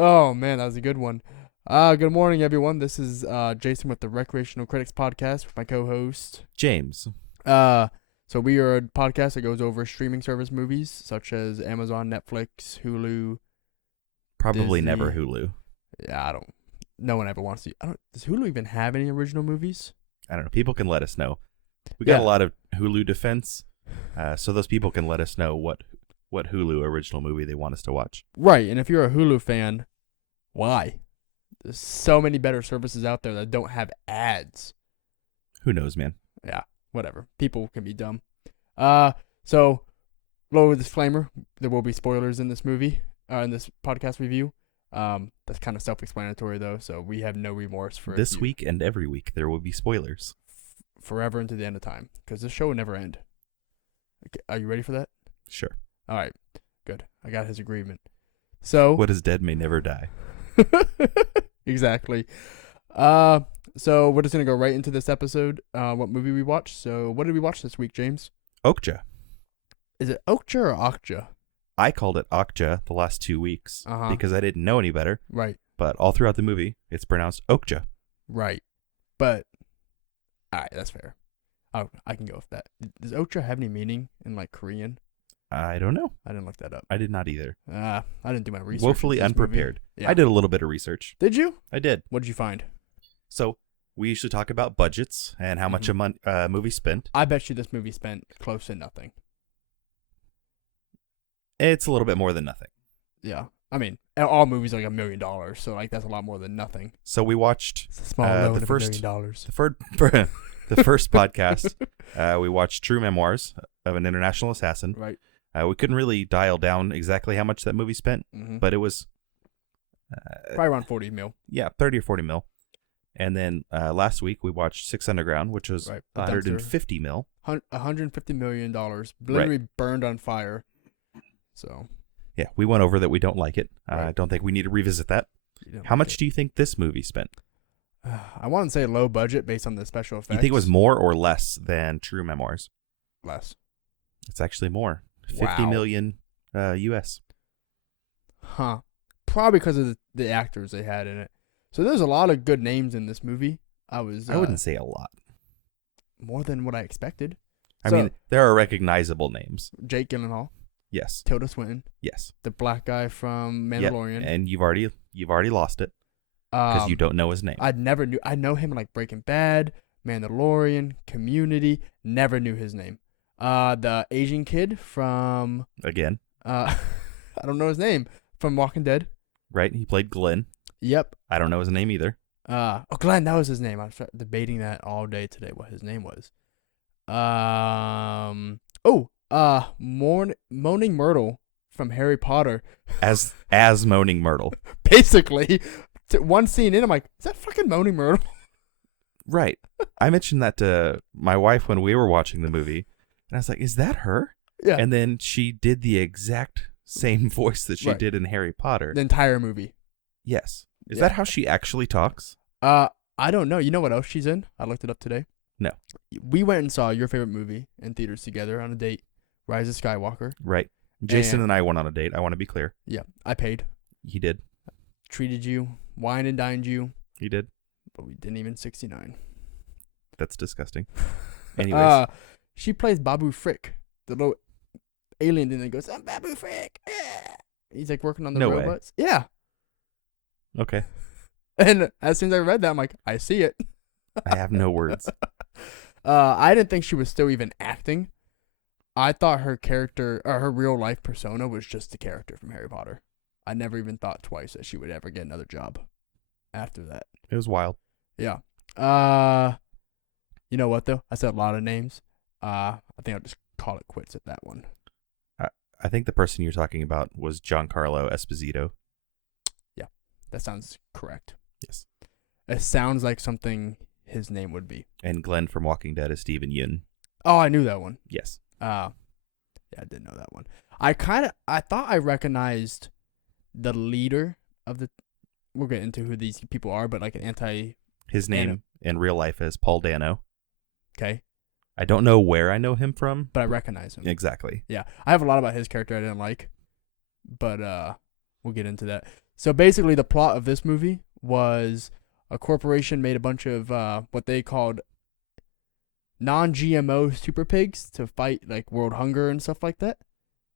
Oh man, that was a good one. Good morning, everyone. This is Jason with the Recreational Critics Podcast with my co-host James. So we are a podcast that goes over streaming service movies such as Amazon, Netflix, Hulu. Probably Disney. never Hulu. Yeah, no one ever wants to. Does Hulu even have any original movies? I don't know. People can let us know. We got Yeah. a lot of Hulu defense, so those people can let us know what Hulu original movie they want us to watch. Right, and if you're a Hulu fan, why? There's so many better services out there that don't have ads. Who knows, man? Yeah, whatever. People can be dumb. So, low disclaimer: there will be spoilers in this movie, in this podcast review. That's kind of self-explanatory though, so we have no remorse for This week and every week there will be spoilers. Forever into the end of time, because this show will never end. Okay, are you ready for that? Sure. All right, good. I got his agreement. So What is dead may never die. exactly. So we're just gonna go right into this episode. What movie we watched? So what did we watch this week, James? Okja. Is it Okja or Okja? I called it Okja the last 2 weeks because I didn't know any better. Right. But all throughout the movie, it's pronounced Okja. Right. But all right, that's fair. Oh, I can go with that. Does Okja have any meaning in like Korean? I don't know. I didn't look that up. I did not either. I didn't do my research. Woefully into this movie. unprepared. Yeah. I did a little bit of research. Did you? I did. What did you find? So we usually talk about budgets and how much a movie spent. I bet you this movie spent close to nothing. It's a little bit more than nothing. Yeah. I mean, all movies are like $1 million, so like that's a lot more than nothing. So we watched It's a small loan of $1 million. the first podcast. We watched True Memoirs of an International Assassin. Right. We couldn't really dial down exactly how much that movie spent, but it was probably around 40 mil. Yeah, 30 or 40 mil. And then last week we watched Six Underground, which was Right. 150 mil. $150 million, literally burned on fire. So Yeah, we went over that we don't like it. Right. I don't think we need to revisit that. How much do you think this movie spent? I want to say low budget based on the special effects. You think it was more or less than True Memoirs? Less. It's actually more. 50 million US. Huh. Probably because of the actors they had in it. So there's a lot of good names in this movie. I wouldn't say a lot. More than what I expected. I mean, there are recognizable names. Jake Gyllenhaal. Yes. Tilda Swinton. Yes. The black guy from Mandalorian. Yep. And you've already lost it because you don't know his name. I know him in like Breaking Bad, Mandalorian, Community. Never knew his name. The Asian kid from Again. I don't know his name, from Walking Dead. Right. He played Glenn. Yep. I don't know his name either. Glenn, that was his name. I was debating that all day today, what his name was. Moaning Myrtle from Harry Potter. As Moaning Myrtle. Basically, one scene in, I'm like, is that fucking Moaning Myrtle? Right. I mentioned that to my wife when we were watching the movie, and I was like, is that her? Yeah. And then she did the exact same voice that she did in Harry Potter. The entire movie. Yes. Is that how she actually talks? I don't know. You know what else she's in? I looked it up today. No. We went and saw your favorite movie in theaters together on a date, Rise of Skywalker. Right. Jason and I went on a date. I want to be clear. Yeah, I paid. He did. Treated you, wined and dined you. He did. But we didn't even 69. That's disgusting. Anyways. She plays Babu Frick, the little alien thing that goes, I'm Babu Frick. He's like working on the robots. Way. Yeah. Okay. And as soon as I read that, I'm like, I see it. I have no words. I didn't think she was still even acting. I thought her character, or her real life persona, was just the character from Harry Potter. I never even thought twice that she would ever get another job after that. It was wild. Yeah. You know what though? I said a lot of names. I think I'll just call it quits at that one. I think the person you're talking about was Giancarlo Esposito. Yeah, that sounds correct. Yes. It sounds like something his name would be. And Glenn from Walking Dead is Stephen Yeun. Oh, I knew that one. Yes. Yeah, I did know that one. I thought I recognized the leader of the. We'll get into who these people are, but like an anti. His name in real life is Paul Dano. Okay. I don't know where I know him from, but I recognize him. Exactly. Yeah, I have a lot about his character I didn't like, but we'll get into that. So basically, the plot of this movie was a corporation made a bunch of what they called non-GMO super pigs to fight like world hunger and stuff like that,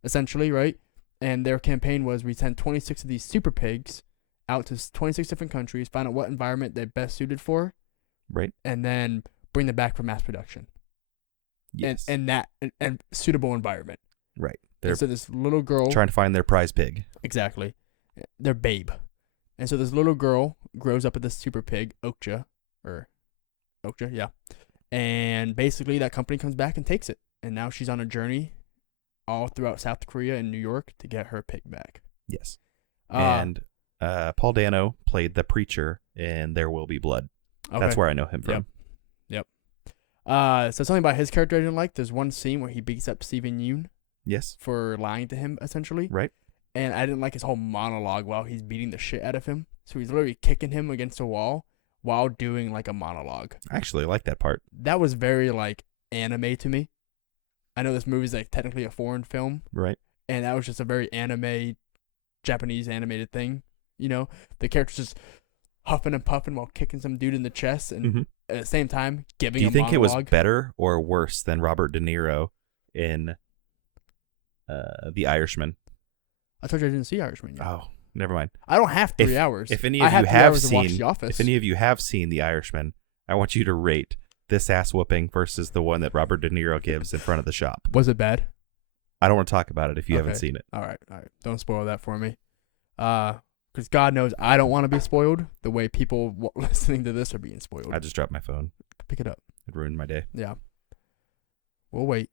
essentially, right? And their campaign was we send 26 of these super pigs out to 26 different countries, find out what environment they're best suited for, Right. and then bring them back for mass production. Yes. And suitable environment. Right. And They're so this little girl, trying to find their prize pig. exactly, their babe. And so this little girl grows up with this super pig, Okja, yeah. And basically that company comes back and takes it. And now she's on a journey all throughout South Korea and New York to get her pig back. Yes. And Paul Dano played the preacher in There Will Be Blood. Okay. That's where I know him from. Yep. So something about his character I didn't like. There's one scene where he beats up Steven Yeun Yes. for lying to him, essentially. Right. And I didn't like his whole monologue while he's beating the shit out of him. So he's literally kicking him against a wall while doing like a monologue. I actually like that part. That was very like anime to me. I know this movie's like technically a foreign film. Right. And that was just a very anime, Japanese animated thing. You know, the character's just huffing and puffing while kicking some dude in the chest and at the same time giving Do you a think monologue. it was better or worse than Robert De Niro in The Irishman? I told you I didn't see Irishman yet. Oh, never mind. I don't have 3 hours. If any I of you have 3 have hours to watch seen, The Office. if any of you have seen The Irishman, I want you to rate this ass whooping versus the one that Robert De Niro gives in front of the shop. Was it bad? I don't want to talk about it if you haven't Okay. seen it. All right. Don't spoil that for me. Because God knows I don't want to be spoiled the way people listening to this are being spoiled. I just dropped my phone. Pick it up. It ruined my day. Yeah. We'll wait.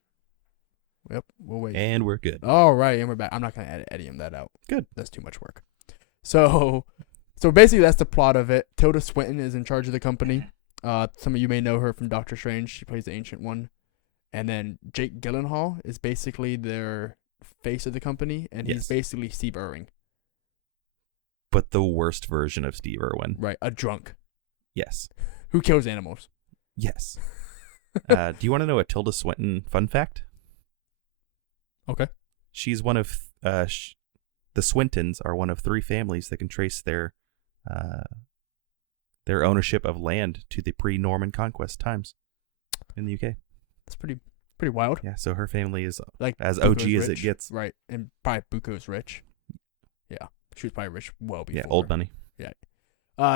Yep, we'll wait. And we're good. All right, and we're back. I'm not going to edit him that out. Good. That's too much work. So basically that's the plot of it. Tilda Swinton is in charge of the company. Some of you may know her from Doctor Strange. She plays the Ancient One. And then Jake Gyllenhaal is basically their face of the company, and he's Yes. basically Steve Irwin. But the worst version of Steve Irwin. Right, a drunk Yes. who kills animals. Yes. Do you want to know a Tilda Swinton fun fact? Okay. She's one of the Swintons are one of 3 families that can trace their ownership of land to the pre-Norman conquest times in the UK. That's pretty wild. Yeah, so her family is Like as Buko's OG as it rich. gets. Right, and probably Buko's rich. Yeah, she was probably rich well before. Yeah, old money.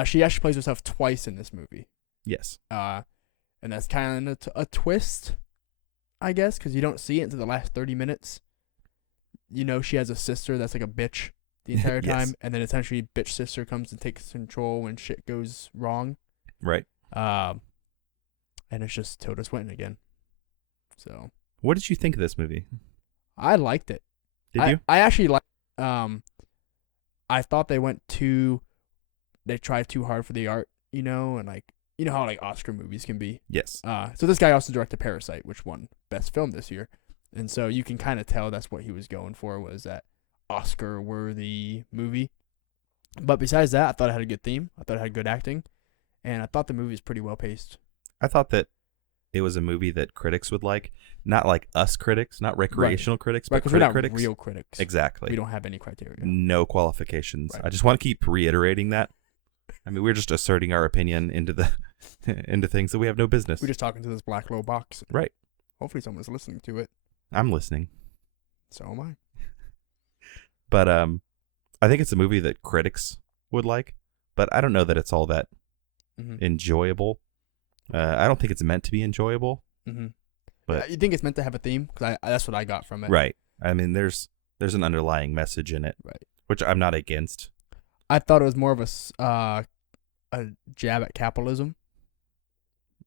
She actually plays herself twice in this movie. Yes. And that's kind of a twist, I guess, because you don't see it until the last 30 minutes. You know, she has a sister that's like a bitch the entire Yes. time, and then essentially bitch sister comes and takes control when shit goes wrong. Right. And it's just Tilda Swinton again. So What did you think of this movie? I liked it. Did you? I actually liked. I thought they tried too hard for the art, and like you know how like Oscar movies can be. Yes. So this guy also directed Parasite, which won Best Film this year, and so you can kind of tell that's what he was going for, was that Oscar-worthy movie. But besides that, I thought it had a good theme. I thought it had good acting, and I thought the movie was pretty well paced. I thought that it was a movie that critics would like, not like us critics, not recreational critics, Right, but because we're not critics. real critics. Exactly. We don't have any criteria. No qualifications. Right. I just want to keep reiterating that. I mean, we're just asserting our opinion into things that we have no business. We're just talking to this black little box. Right. Hopefully someone's listening to it. I'm listening. So am I. But I think it's a movie that critics would like, but I don't know that it's all that enjoyable. I don't think it's meant to be enjoyable. Mm-hmm. But you think it's meant to have a theme? Because that's what I got from it. Right. I mean, there's an underlying message in it, Right. which I'm not against. I thought it was more of a jab at capitalism.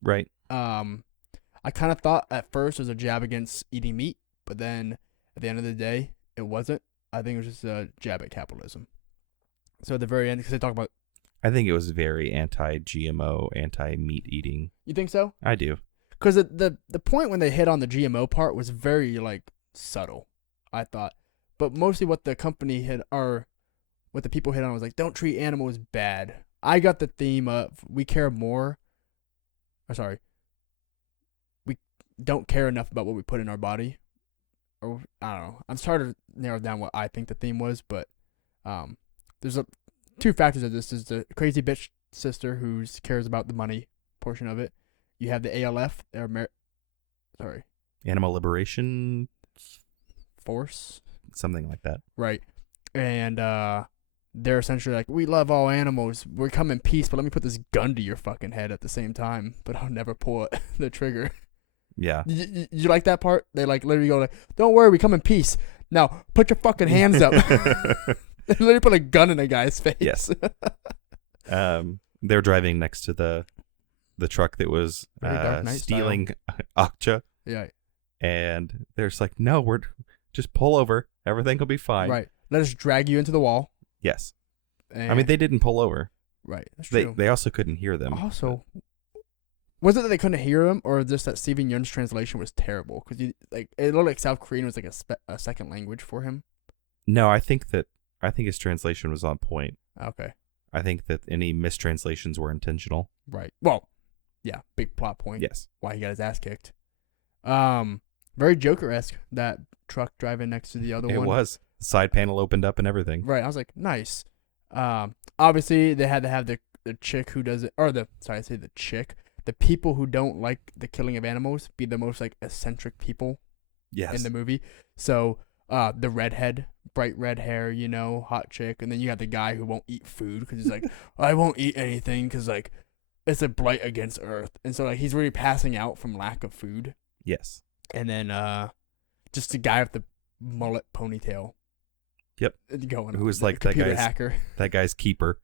Right. I kind of thought at first it was a jab against eating meat, but then at the end of the day, it wasn't. I think it was just a jab at capitalism. So at the very end, because they talk about... I think it was very anti-GMO, anti-meat eating. You think so? I do. Because the point when they hit on the GMO part was very, like, subtle, I thought. But mostly what the company hit, or what the people hit on was like, don't treat animals bad. I got the theme of we care more... we don't care enough about what we put in our body. Or, I don't know. I'm starting to narrow down what I think the theme was, but there's two factors of this is the crazy bitch sister who cares about the money portion of it. You have the ALF, Animal Liberation Force, something like that. Right. And they're essentially like, we love all animals. We come in peace, but let me put this gun to your fucking head at the same time. But I'll never pull the trigger. Yeah. You like that part? They like literally go like, don't worry, we come in peace. Now put your fucking hands up. They literally put a gun in a guy's face. Yes. They're driving next to the truck that was stealing Okja. Yeah. And they're just like, no, we're just pull over. Everything will be fine. Right. Let us drag you into the wall. Yes. And I mean, they didn't pull over. Right. That's true. They also couldn't hear them. Also, was it that they couldn't hear him, or just that Steven Yeun's translation was terrible? Because it looked like South Korean was like a second language for him. No, I think his translation was on point. Okay. I think that any mistranslations were intentional. Right. Well, yeah, big plot point. Yes. Why he got his ass kicked. Very Joker-esque, that truck driving next to the other one. It was. The side panel opened up and everything. Right. I was like, nice. Obviously they had to have the chick who does it, or the chick. The people who don't like the killing of animals be the most like eccentric people. Yes. In the movie. So, the redhead, bright red hair, hot chick, and then you got the guy who won't eat food because he's like, I won't eat anything because like it's a blight against Earth, and so like he's really passing out from lack of food. Yes. And then just the guy with the mullet ponytail. Yep. Going. Who was like that guy's hacker. That guy's keeper.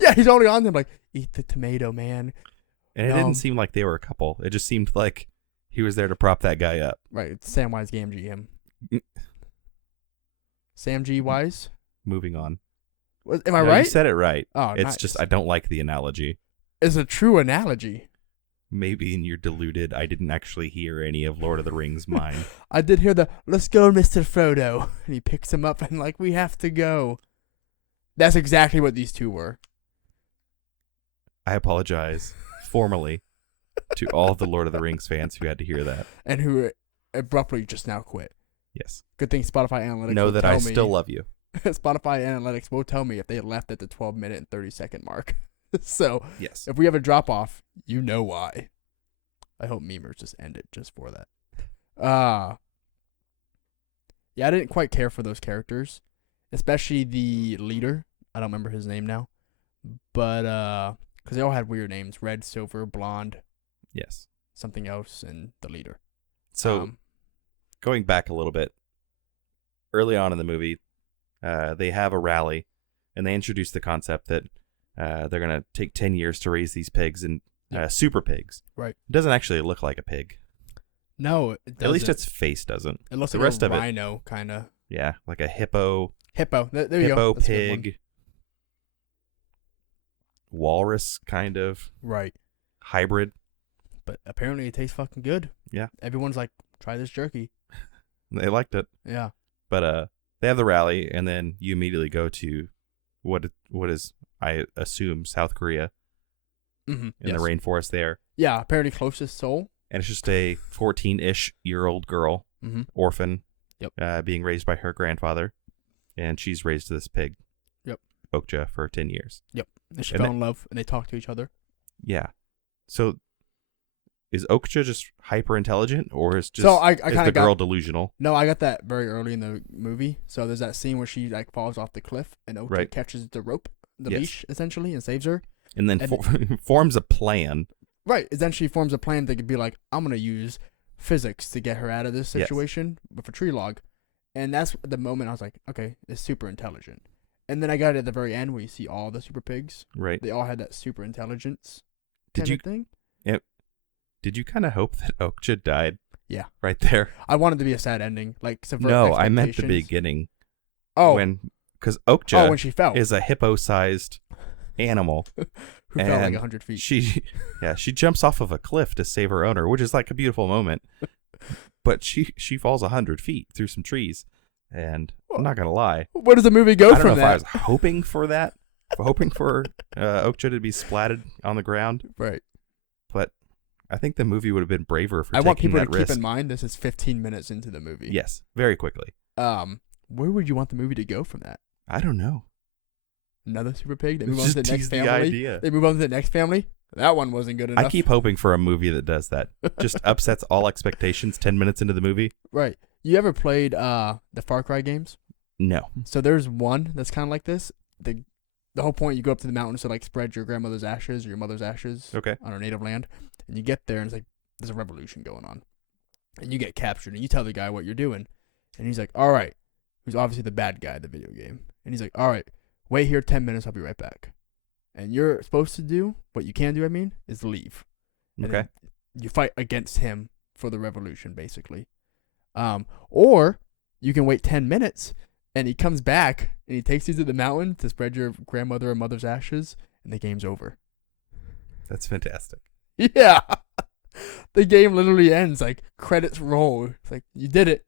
Yeah, he's only on them like, eat the tomato, man. And it didn't seem like they were a couple. It just seemed like he was there to prop that guy up. Right. It's Samwise Gamgee. Sam G. Wise? Moving on. Am I right? You said it right. Oh, it's nice. just I don't like the analogy. It's a true analogy. Maybe in your deluded, I didn't actually hear any of Lord of the Rings mind. I did hear the, let's go, Mr. Frodo. And he picks him up and like, we have to go. That's exactly what these two were. I apologize formally to all of the Lord of the Rings fans who had to hear that. And who abruptly just now quit. Yes. Good thing Spotify Analytics know will that tell I me. still love you. Spotify Analytics will tell me if they left at the 12-minute and 30-second mark. So, yes. If we have a drop-off, you know why. I hope memers just end it just for that. Yeah, I didn't quite care for those characters, especially the leader. I don't remember his name now, but because they all had weird names: red, silver, blonde. Yes. Something else, and the leader. So, going back a little bit, early on in the movie, they have a rally, and they introduce the concept that they're going to take 10 years to raise these pigs and super pigs. Right. It doesn't actually look like a pig. No, it doesn't. At least its face doesn't. It looks the like rest a of rhino, kind of. Yeah, like a hippo. Hippo. There you go. Hippo, pig. Walrus, kind of. Right. Hybrid. But apparently it tastes fucking good. Yeah. Everyone's like, try this jerky. They liked it. Yeah. But they have the rally, and then you immediately go to what is, I assume, South Korea. Mm-hmm. In the rainforest there. Yeah, apparently closest Seoul. And it's just a 14-ish-year-old girl, orphan, being raised by her grandfather, and she's raised this pig, Okja, for 10 years. Yep. And she fell in love, and they talk to each other. Yeah. So, is Okja just hyper intelligent, or is just is the girl delusional? No, I got that very early in the movie. So there's that scene where she like falls off the cliff, and Okja catches the rope, the leash, essentially, and saves her. And then forms a plan. Right. Essentially forms a plan that could be like, I'm going to use physics to get her out of this situation with a tree log. And that's the moment I was like, okay, it's super intelligent. And then I got it at the very end where you see all the super pigs. Right. They all had that super intelligence thing. Yeah. Did you kind of hope that Okja died? Yeah. Right there. I wanted to be a sad ending. Like, no, I meant the beginning. Oh. Because Okja when she fell. is a hippo-sized animal. Who fell like 100 feet. She jumps off of a cliff to save her owner, which is like a beautiful moment. But she falls 100 feet through some trees. And I'm not going to lie. Where does the movie go from that? I don't know if I was hoping for that. Hoping for Okja to be splatted on the ground. Right. But I think the movie would have been braver for taking that risk. I want people to keep in mind this is 15 minutes into the movie. Yes, very quickly. Where would you want the movie to go from that? I don't know. another super pig. They move on to Just the next tease the family. idea. They move on to the next family. That one wasn't good enough. I keep hoping for a movie that does that. Just upsets all expectations 10 minutes into the movie. Right. You ever played the Far Cry games? No. So there's one that's kind of like this. The whole point, you go up to the mountains to like spread your grandmother's ashes or your mother's ashes Okay. on her native land. And you get there and it's like, there's a revolution going on. And you get captured and you tell the guy what you're doing. And he's like, all right. Who's obviously the bad guy of the video game. And he's like, all right, wait here 10 minutes. I'll be right back. And you're supposed to do, what you can do, I mean, is leave. And Okay. you fight against him for the revolution, basically. Or you can wait 10 minutes and he comes back and he takes you to the mountain to spread your grandmother or mother's ashes and the game's over. That's fantastic. Yeah. The game literally ends, like, credits roll. It's like, you did it.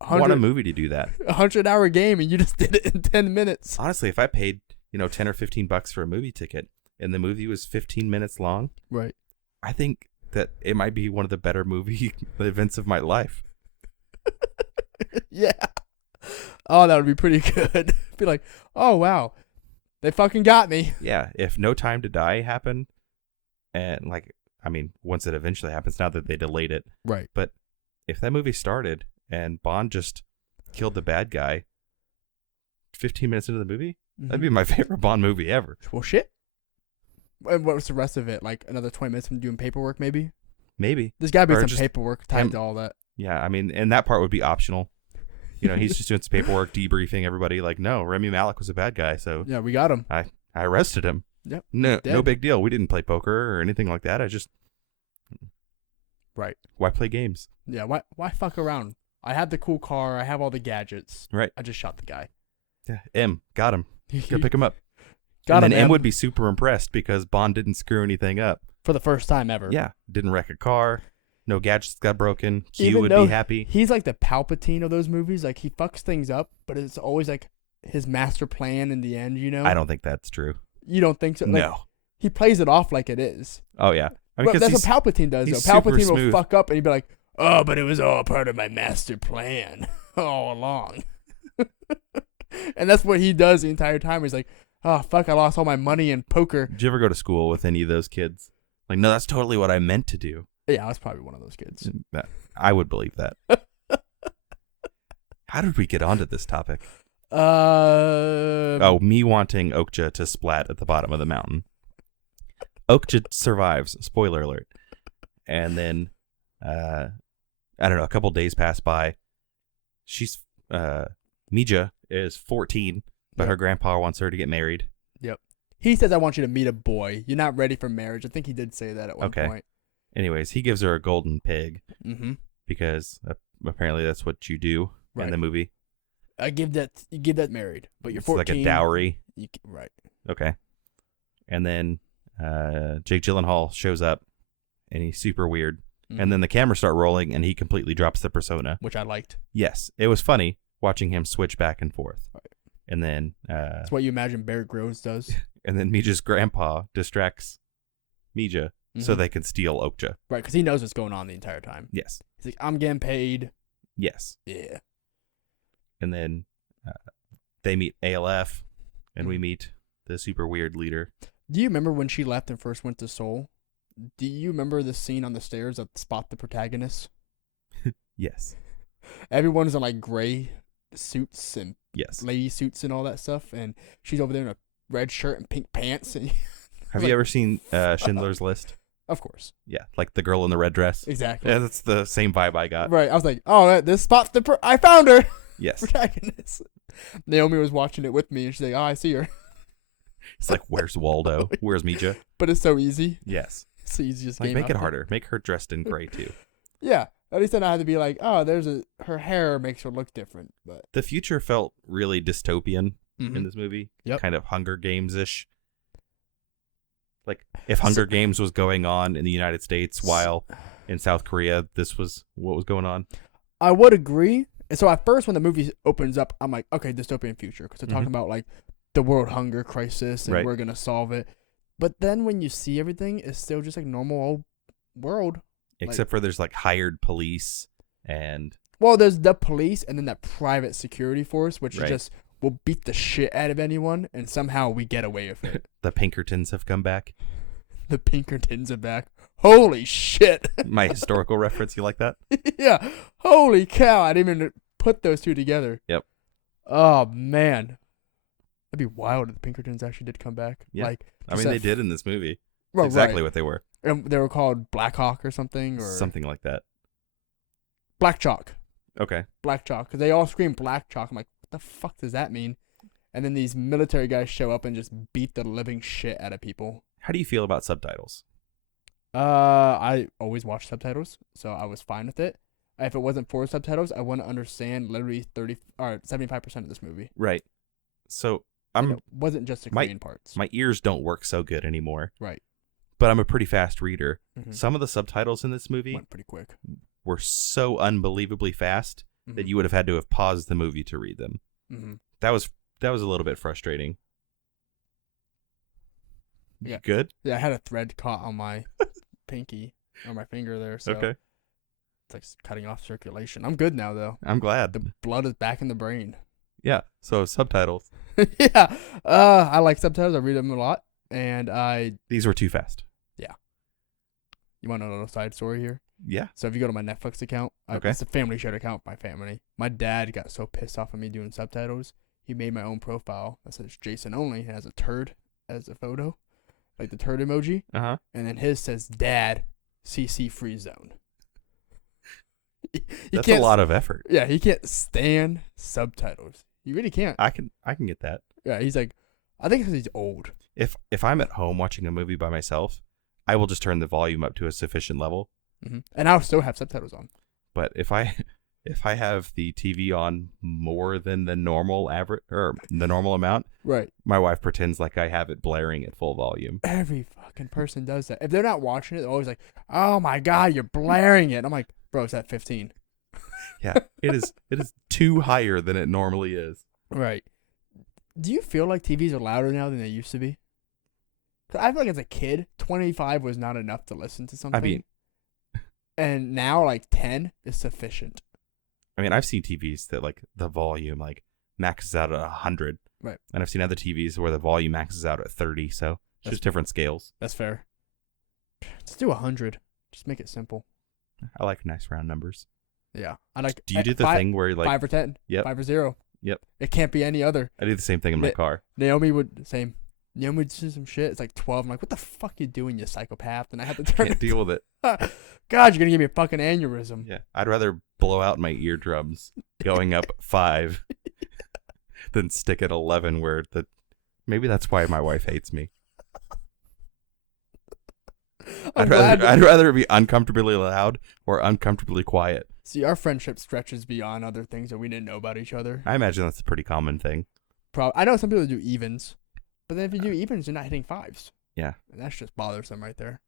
I want a movie to do that. 100-hour game and you just did it in 10 minutes. Honestly, if I paid, $10 or $15 for a movie ticket and the movie was 15 minutes long, Right. I think that it might be one of the better movie events of my life. Yeah. Oh, that would be pretty good. Be like, oh, wow. They fucking got me. Yeah, if No Time to Die happened, and once it eventually happens, now that they delayed it. Right. But if that movie started and Bond just killed the bad guy 15 minutes into the movie, that'd be my favorite Bond movie ever. Well, shit. And what was the rest of it? Like another 20 minutes from doing paperwork, maybe? Maybe. There's got to be Or some just paperwork tied to all that. Yeah, and that part would be optional. He's just doing some paperwork, debriefing everybody. Like, no, Remy Malek was a bad guy, so Yeah, we got him. I arrested him. Yep. No Dead. big deal. We didn't play poker or anything like that. Right. Why play games? Yeah, why fuck around? I have the cool car. I have all the gadgets. Right. I just shot the guy. Yeah, M, got him. Go pick him up. Got and him, then M M. would be super impressed because Bond didn't screw anything up. For the first time ever. Yeah, didn't wreck a car. No gadgets got broken. Q Even would though be happy. He's like the Palpatine of those movies. Like, he fucks things up, but it's always like his master plan in the end, I don't think that's true. You don't think so? Like, No. He plays it off like it is. Oh, yeah. But that's what Palpatine does, though. he's super Palpatine will smooth. fuck up and he'd be like, oh, but it was all part of my master plan all along. And that's what he does the entire time. He's like, oh, fuck, I lost all my money in poker. Did you ever go to school with any of those kids? Like, no, that's totally what I meant to do. Yeah, I was probably one of those kids. I would believe that. How did we get onto this topic? Me wanting Okja to splat at the bottom of the mountain. Okja survives. Spoiler alert. And then, I don't know, a couple days pass by. Mija is 14, but her grandpa wants her to get married. Yep. He says, I want you to meet a boy. You're not ready for marriage. I think he did say that at one point. Anyways, he gives her a golden pig because apparently that's what you do in the movie. You give that married, but you're 14. It's like a dowry. Right. Okay. And then Jake Gyllenhaal shows up, and he's super weird. And then the cameras start rolling, and he completely drops the persona. Which I liked. Yes. It was funny watching him switch back and forth. Right. And then... That's what you imagine Bear Grylls does. And then Mija's grandpa distracts Mija so they can steal Okja. Right, because he knows what's going on the entire time. Yes. He's like, I'm getting paid. Yes. Yeah. And then they meet ALF, and we meet the super weird leader. Do you remember when she left and first went to Seoul? Do you remember the scene on the stairs that spot the protagonist? Yes. Everyone's in like gray suits and yes, lady suits and all that stuff, and she's over there in a red shirt and pink pants. And have you ever seen Schindler's List? Of course. Yeah, like the girl in the red dress. Exactly. Yeah, that's the same vibe I got. Right. I was like, oh, this spot's I found her. Yes. Protagonist. Naomi was watching it with me, and she's like, oh, I see her. It's like, where's Waldo? Where's Mija? But it's so easy. Yes. It's the easiest like, game. Make it harder. Make her dressed in gray too. Yeah. At least then I had to be like, oh, her hair makes her look different. But the future felt really dystopian in this movie. Yep. Kind of Hunger Games-ish. Like, if Hunger Games was going on in the United States while in South Korea, this was what was going on. I would agree. And so at first when the movie opens up, I'm like, okay, dystopian future. Because they're talking about like the world hunger crisis and we're going to solve it. But then when you see everything, it's still just like normal old world. Except for there's like hired police and... Well, there's the police and then that private security force, which is just we'll beat the shit out of anyone, and somehow we get away with it. The Pinkertons have come back. The Pinkertons are back. Holy shit. My historical reference, you like that? Yeah. Holy cow. I didn't even put those two together. Yep. Oh, man. That'd be wild if the Pinkertons actually did come back. Yeah. Like, I mean, they did in this movie. Well, exactly right. what they were. And they were called Black Hawk or something? Or Something like that. Black Chalk. Okay. Black Chalk. Because they all scream Black Chalk. I'm like, what the fuck does that mean? And then these military guys show up and just beat the living shit out of people. How do you feel about subtitles? I always watch subtitles, so I was fine with it. If it wasn't for subtitles, I wouldn't understand literally 75% of this movie. Right. So it wasn't just the Korean parts. My ears don't work so good anymore. Right. But I'm a pretty fast reader. Mm-hmm. Some of the subtitles in this movie went pretty quick. Were so unbelievably fast that you would have had to have paused the movie to read them. Mm-hmm. That was a little bit frustrating. Yeah. Good? Yeah, I had a thread caught on my pinky or my finger there, so okay. It's like cutting off circulation. I'm good now, though. I'm glad. The blood is back in the brain. Yeah, so subtitles. Yeah. I like subtitles. I read them a lot, and These were too fast. Yeah. You want to know a little side story here? Yeah. So if you go to my Netflix account, okay. It's a family shared account with my family. My dad got so pissed off at me doing subtitles, he made my own profile that says Jason only and has a turd as a photo, like the turd emoji. Uh-huh. And then his says Dad, CC free zone. That's a lot of effort. Yeah, he can't stand subtitles. He really can't. I can get that. Yeah, he's like, I think because he's old. If I'm at home watching a movie by myself, I will just turn the volume up to a sufficient level. Mm-hmm. And I'll still have subtitles on. But if I have the TV on more than the normal average or the normal amount, right, my wife pretends like I have it blaring at full volume. Every fucking person does that. If they're not watching it, they're always like, "Oh my god, you're blaring it." And I'm like, "Bro, it's at 15." Yeah, it is too higher than it normally is. Right. Do you feel like TVs are louder now than they used to be? 'Cause I feel like as a kid, 25 was not enough to listen to something. I mean, and now like 10 is sufficient. I mean, I've seen TVs that like the volume like maxes out at 100. Right. And I've seen other TVs where the volume maxes out at 30. So it's just different scales. That's fair. Let's do 100. Just make it simple. I like nice round numbers. Yeah. I like. Do you do the thing where like 5 or 10? Yep. 5 or 0. Yep. It can't be any other. I do the same thing in my car. Naomi would do some shit. It's like 12. I'm like, what the fuck you doing, you psychopath? And I have to turn Can't deal with it. God, you're gonna give me a fucking aneurysm. Yeah, I'd rather blow out my eardrums going up 5 than stick at 11 where maybe that's why my wife hates me. I'd rather be uncomfortably loud or uncomfortably quiet. See, our friendship stretches beyond other things that we didn't know about each other. I imagine that's a pretty common thing. I know some people do evens, but then if you do evens, you're not hitting 5s. Yeah. And that's just bothersome right there.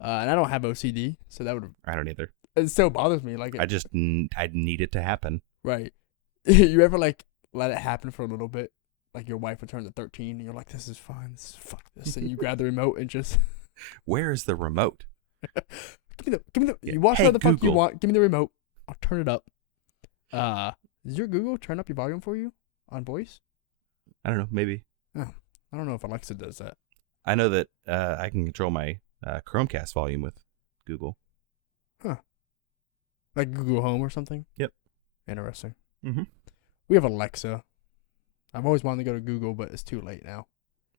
And I don't have OCD, so that would. I don't either. It still bothers me. Like I need it to happen. Right. You ever like let it happen for a little bit? Like your wife would turn to 13, and you're like, "This is fine. Fuck this," and you grab the remote and just. Where is the remote? Give me the. You watch what the fuck you want. Give me the remote. I'll turn it up. Does your Google turn up your volume for you on voice? I don't know. Maybe. Oh, I don't know if Alexa does that. I know that I can control my Chromecast volume with Google. Huh. Like Google Home or something? Yep. Interesting. Mm-hmm. We have Alexa. I've always wanted to go to Google, but it's too late now.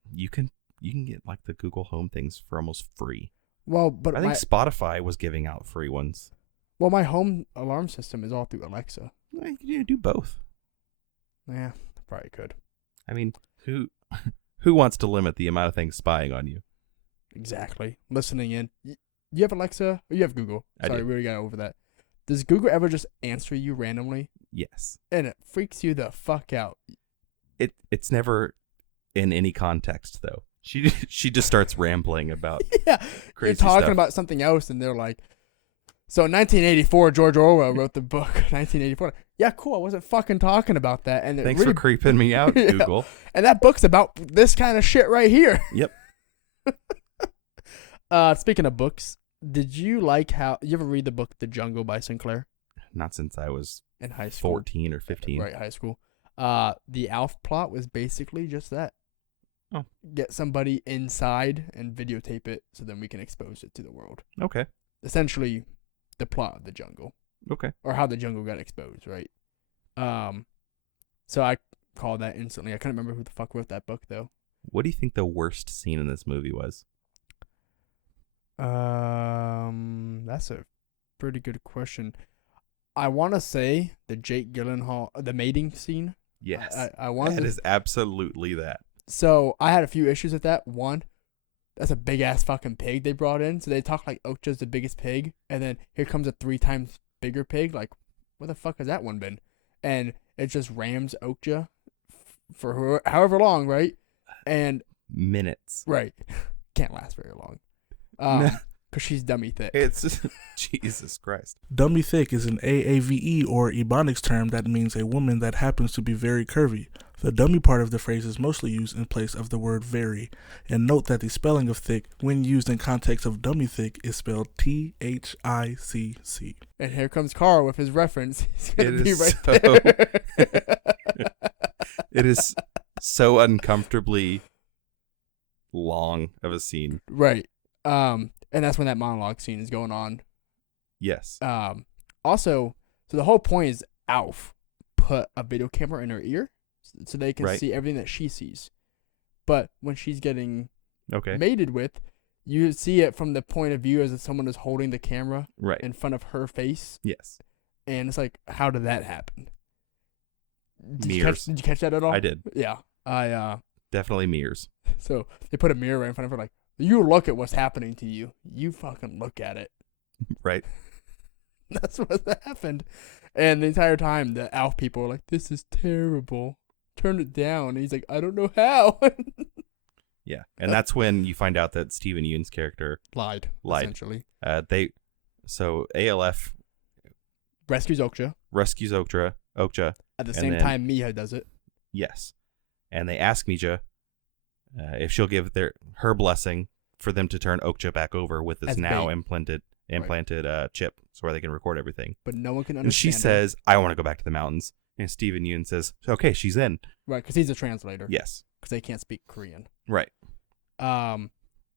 You can get like the Google Home things for almost free. Well, but I think Spotify was giving out free ones. Well, my home alarm system is all through Alexa. You do both. Yeah, probably could. I mean, who wants to limit the amount of things spying on you? Exactly. Listening in. You have Alexa? Or you have Google? Sorry, do. we already got over that. Does Google ever just answer you randomly? Yes. And it freaks you the fuck out. It's never in any context though. She just starts rambling about crazy you're talking stuff. about something else, and they're like, "So in 1984, George Orwell wrote the book 1984." Yeah, cool. I wasn't fucking talking about that. And thanks for creeping me out, Google. And that book's about this kind of shit right here. Yep. Speaking of books, did you ever read the book The Jungle by Sinclair? Not since I was in high school, 14 or 15. Right, high school. The Alf plot was basically just that. Oh. Get somebody inside and videotape it so then we can expose it to the world. Okay. Essentially, the plot of the jungle. Okay. Or how the jungle got exposed, right? So I called that instantly. I couldn't remember who the fuck wrote that book, though. What do you think the worst scene in this movie was? That's a pretty good question. I want to say the Jake Gyllenhaal, the mating scene. Yes. I wanted That is absolutely that. So I had a few issues with that. One, that's a big ass fucking pig they brought in. So they talk like Okja's the biggest pig, and then here comes a 3 times bigger pig. Like, where the fuck has that one been? And it just rams Okja for however long, right? And minutes. Right, can't last very long. Because she's dummy thick. It's Jesus Christ. Dummy thick is an AAVE or Ebonics term that means a woman that happens to be very curvy. The dummy part of the phrase is mostly used in place of the word very. And note that the spelling of thick, when used in context of dummy thick, is spelled THICC. And here comes Karl with his reference. He's going to be right so, there. It is so uncomfortably long of a scene. Right. And that's when that monologue scene is going on. Yes. Also, so the whole point is Alf put a video camera in her ear so they can see everything that she sees. But when she's getting mated with, you see it from the point of view as if someone is holding the camera in front of her face. Yes. And it's like, how did that happen? Did you catch that at all? I did. Yeah. Definitely mirrors. So they put a mirror right in front of her, like, you look at what's happening to you. You fucking look at it. Right. That's what happened. And the entire time, the Alf people were like, this is terrible. Turn it down. And he's like, I don't know how. Yeah. And that's when you find out that Steven Yeun's character lied. Essentially. So ALF rescues Okja. Okja. At the same time, Mija does it. Yes. And they ask Mija if she'll give her blessing for them to turn Okja back over with this As now bait. implanted chip so where they can record everything. But no one can understand. And she says, I want to go back to the mountains. And Steven Yeun says, okay, she's in. Right, because he's a translator. Yes. Because they can't speak Korean. Right.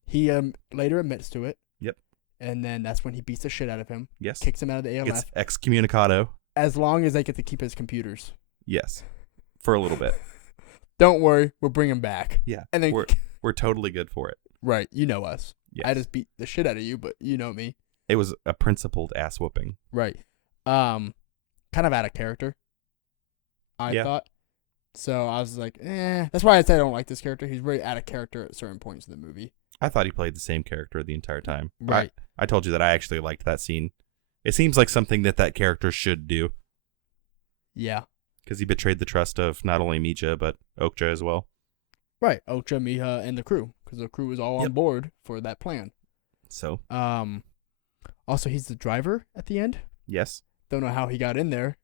He later admits to it. Yep. And then that's when he beats the shit out of him. Yes. Kicks him out of the ALF. It's excommunicado. As long as they get to keep his computers. Yes. For a little bit. Don't worry, we'll bring him back. Yeah. And then we're totally good for it. Right, you know us. Yes. I just beat the shit out of you, but you know me. It was a principled ass whooping. Right. Kind of out of character. I thought. So I was like, That's why I said I don't like this character. He's really out of character at certain points in the movie. I thought he played the same character the entire time. Right. I told you that I actually liked that scene. It seems like something that character should do. Yeah. Because he betrayed the trust of not only Mija, but Okja as well. Right. Okja, Mija, and the crew. Because the crew was all on board for that plan. So. Also, he's the driver at the end. Yes. Don't know how he got in there.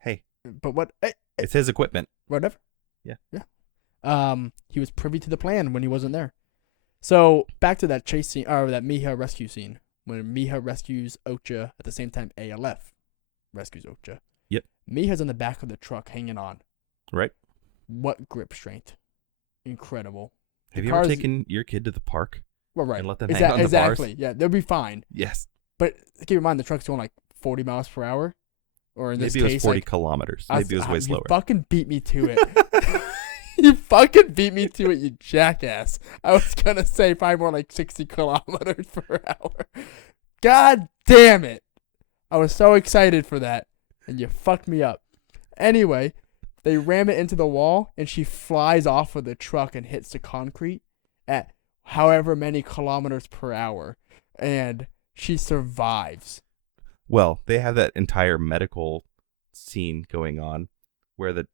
Hey. But what? It's his equipment. Whatever. Yeah. Yeah. He was privy to the plan when he wasn't there. So, back to that chase scene, or that Mija rescue scene. When Mija rescues Okja at the same time ALF rescues Okja. Yep. Mija's on the back of the truck hanging on. Right. What grip strength. Incredible. Have you ever taken your kid to the park? Well, right. And let them hang on the bars? Exactly. Yeah, they'll be fine. Yes. But keep in mind, the truck's going like 40 miles per hour. Or in this case, maybe it was 40 kilometers. Maybe it was way slower. You fucking beat me to it. You fucking beat me to it, you jackass. I was going to say probably more like 60 kilometers per hour. God damn it. I was so excited for that. And you fucked me up. Anyway, they ram it into the wall, and she flies off of the truck and hits the concrete at however many kilometers per hour. And she survives. Well, they have that entire medical scene going on where the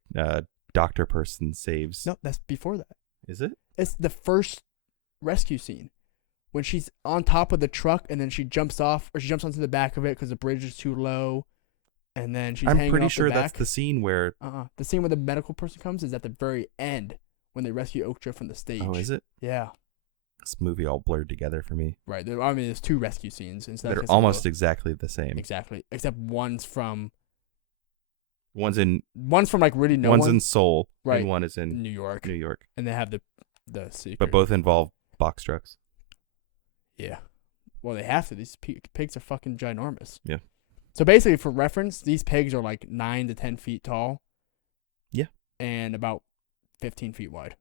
doctor person saves. No, that's before that. Is it? It's the first rescue scene. When she's on top of the truck, and then she jumps off, or she jumps onto the back of it because the bridge is too low. And then she's hanging off the back. I'm pretty sure that's the scene where... The scene where the medical person comes is at the very end when they rescue Okja from the stage. Oh, is it? Yeah. This movie all blurred together for me. Right. There's 2 rescue scenes. They're almost exactly the same. Exactly. Except one's from One's from like really one's in Seoul, right, and one is in New York. New York. And they have the secret. But both involve box trucks. Yeah. Well, they have to. These pigs are fucking ginormous. Yeah. So basically, for reference, these pigs are like 9 to 10 feet tall. Yeah. And about 15 feet wide.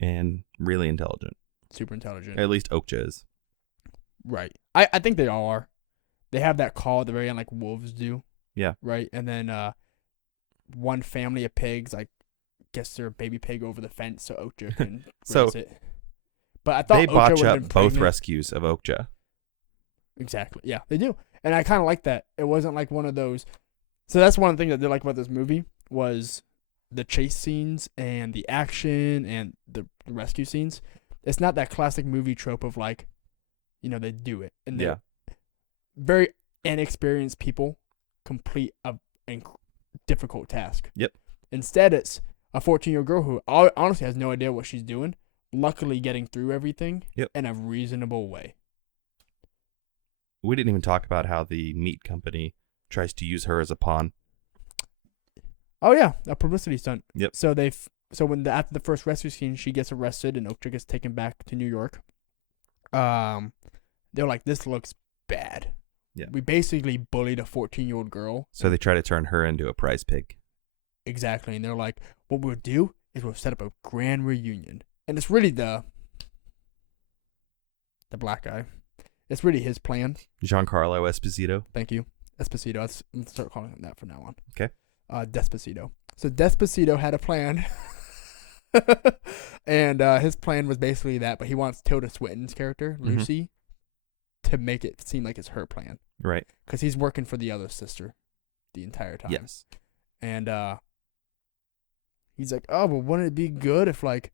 And really intelligent. Super intelligent. At least Okja is. Right. I think they all are. They have that call at the very end like wolves do. Yeah. Right. And then one family of pigs like gets their baby pig over the fence so Okja can raise it. But I thought they Okja botch would have up been both pregnant. rescues of Okja. Exactly. Yeah, they do. And I kind of like that. It wasn't like one of those. So that's one thing that I did like about this movie was the chase scenes and the action and the rescue scenes. It's not that classic movie trope of like, they do it. And they're very inexperienced people complete a difficult task. Yep. Instead, it's a 14-year-old girl who honestly has no idea what she's doing, luckily getting through everything in a reasonable way. We didn't even talk about how the meat company tries to use her as a pawn. Oh yeah, a publicity stunt. Yep. So after the first rescue scene, she gets arrested and Okja gets taken back to New York. They're like, this looks bad. Yeah. We basically bullied a 14-year-old girl. So they try to turn her into a prize pig. Exactly, and they're like, what we'll do is we'll set up a grand reunion, and it's really the black guy. It's really his plan. Giancarlo Esposito. Thank you. Esposito. I'm going to start calling him that from now on. Okay. Despacito. So Despacito had a plan. And his plan was basically that, but he wants Tilda Swinton's character, Lucy, to make it seem like it's her plan. Right. Because he's working for the other sister the entire time. Yes. And he's like, oh, well, wouldn't it be good if, like,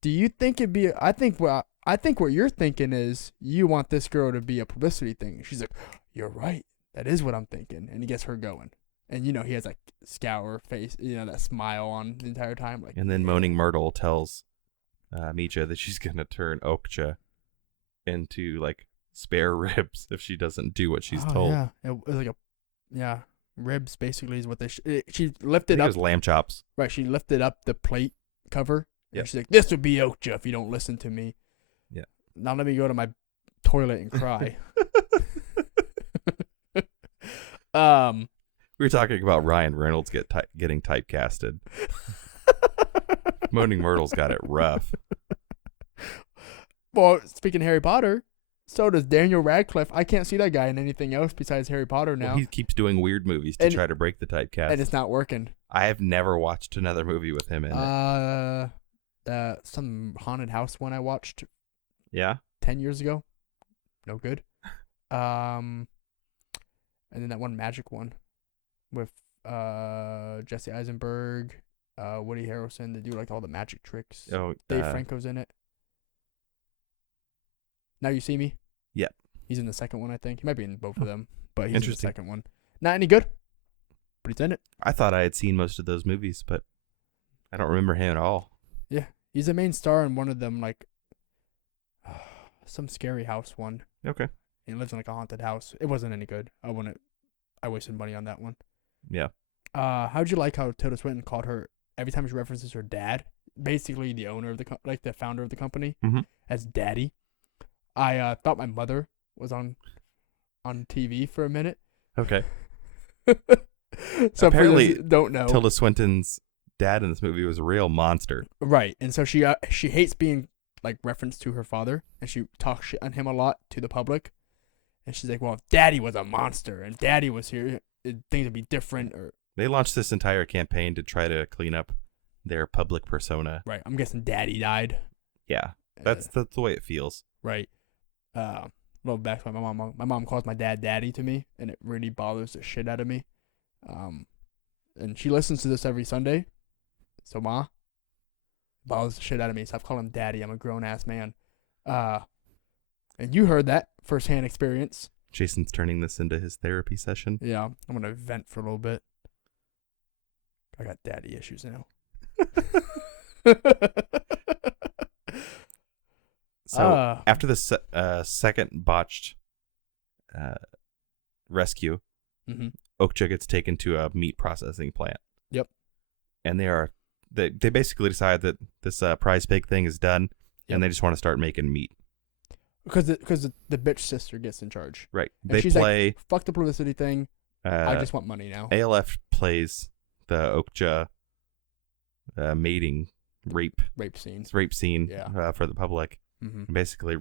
do you think it'd be, I think what you're thinking is you want this girl to be a publicity thing. She's like, you're right. That is what I'm thinking. And he gets her going. And, he has like scour face, that smile on the entire time. Like, and then Moaning Myrtle tells Mija that she's going to turn Okja into like spare ribs if she doesn't do what she's told. Yeah. It was like ribs basically is what they she lifted I think up. it was lamb chops. Right. She lifted up the plate cover. Yeah. And she's like, this would be Okja if you don't listen to me. Yeah. Now let me go to my toilet and cry. We were talking about Ryan Reynolds getting typecasted. Moaning Myrtle's got it rough. Well, speaking of Harry Potter, so does Daniel Radcliffe. I can't see that guy in anything else besides Harry Potter now. Well, he keeps doing weird movies to try to break the typecast. And it's not working. I have never watched another movie with him in it. Some haunted house one I watched. Yeah? 10 years ago. No good. And then that one magic one with Jesse Eisenberg, Woody Harrelson. They do like all the magic tricks. Oh, Dave Franco's in it. Now You See Me? Yeah. He's in the second one, I think. He might be in both of them, but he's in the second one. Not any good, but he's in it. I thought I had seen most of those movies, but I don't remember him at all. Yeah. He's the main star in one of them, like some scary house one. Okay. He lives in like a haunted house. It wasn't any good. I wasted money on that one. Yeah. How'd you like how Tilda Swinton called her every time she references her dad, basically the owner of the founder of the company, as daddy? I thought my mother was on TV for a minute. Okay. So apparently, for those who don't know, Tilda Swinton's dad in this movie was a real monster. Right, and so she hates being like referenced to her father, and she talks shit on him a lot to the public. And she's like, well, if Daddy was a monster and Daddy was here, things would be different. Or they launched this entire campaign to try to clean up their public persona. Right. I'm guessing Daddy died. Yeah. That's the way it feels. Right. A little back to my mom. My mom calls my dad Daddy to me, and it really bothers the shit out of me. And she listens to this every Sunday. So, Ma, bothers the shit out of me. Stop calling him Daddy. I'm a grown-ass man. And you heard that firsthand experience. Jason's turning this into his therapy session. Yeah, I'm going to vent for a little bit. I got daddy issues now. So after the second botched rescue, Okja gets taken to a meat processing plant. Yep. And they basically decide that this prize pig thing is done, and they just want to start making meat. Because the bitch sister gets in charge. Right. And They she's play. like, fuck the publicity thing. I just want money now. ALF plays the Okja mating rape Scenes. scene for the public. Mm-hmm. And basically,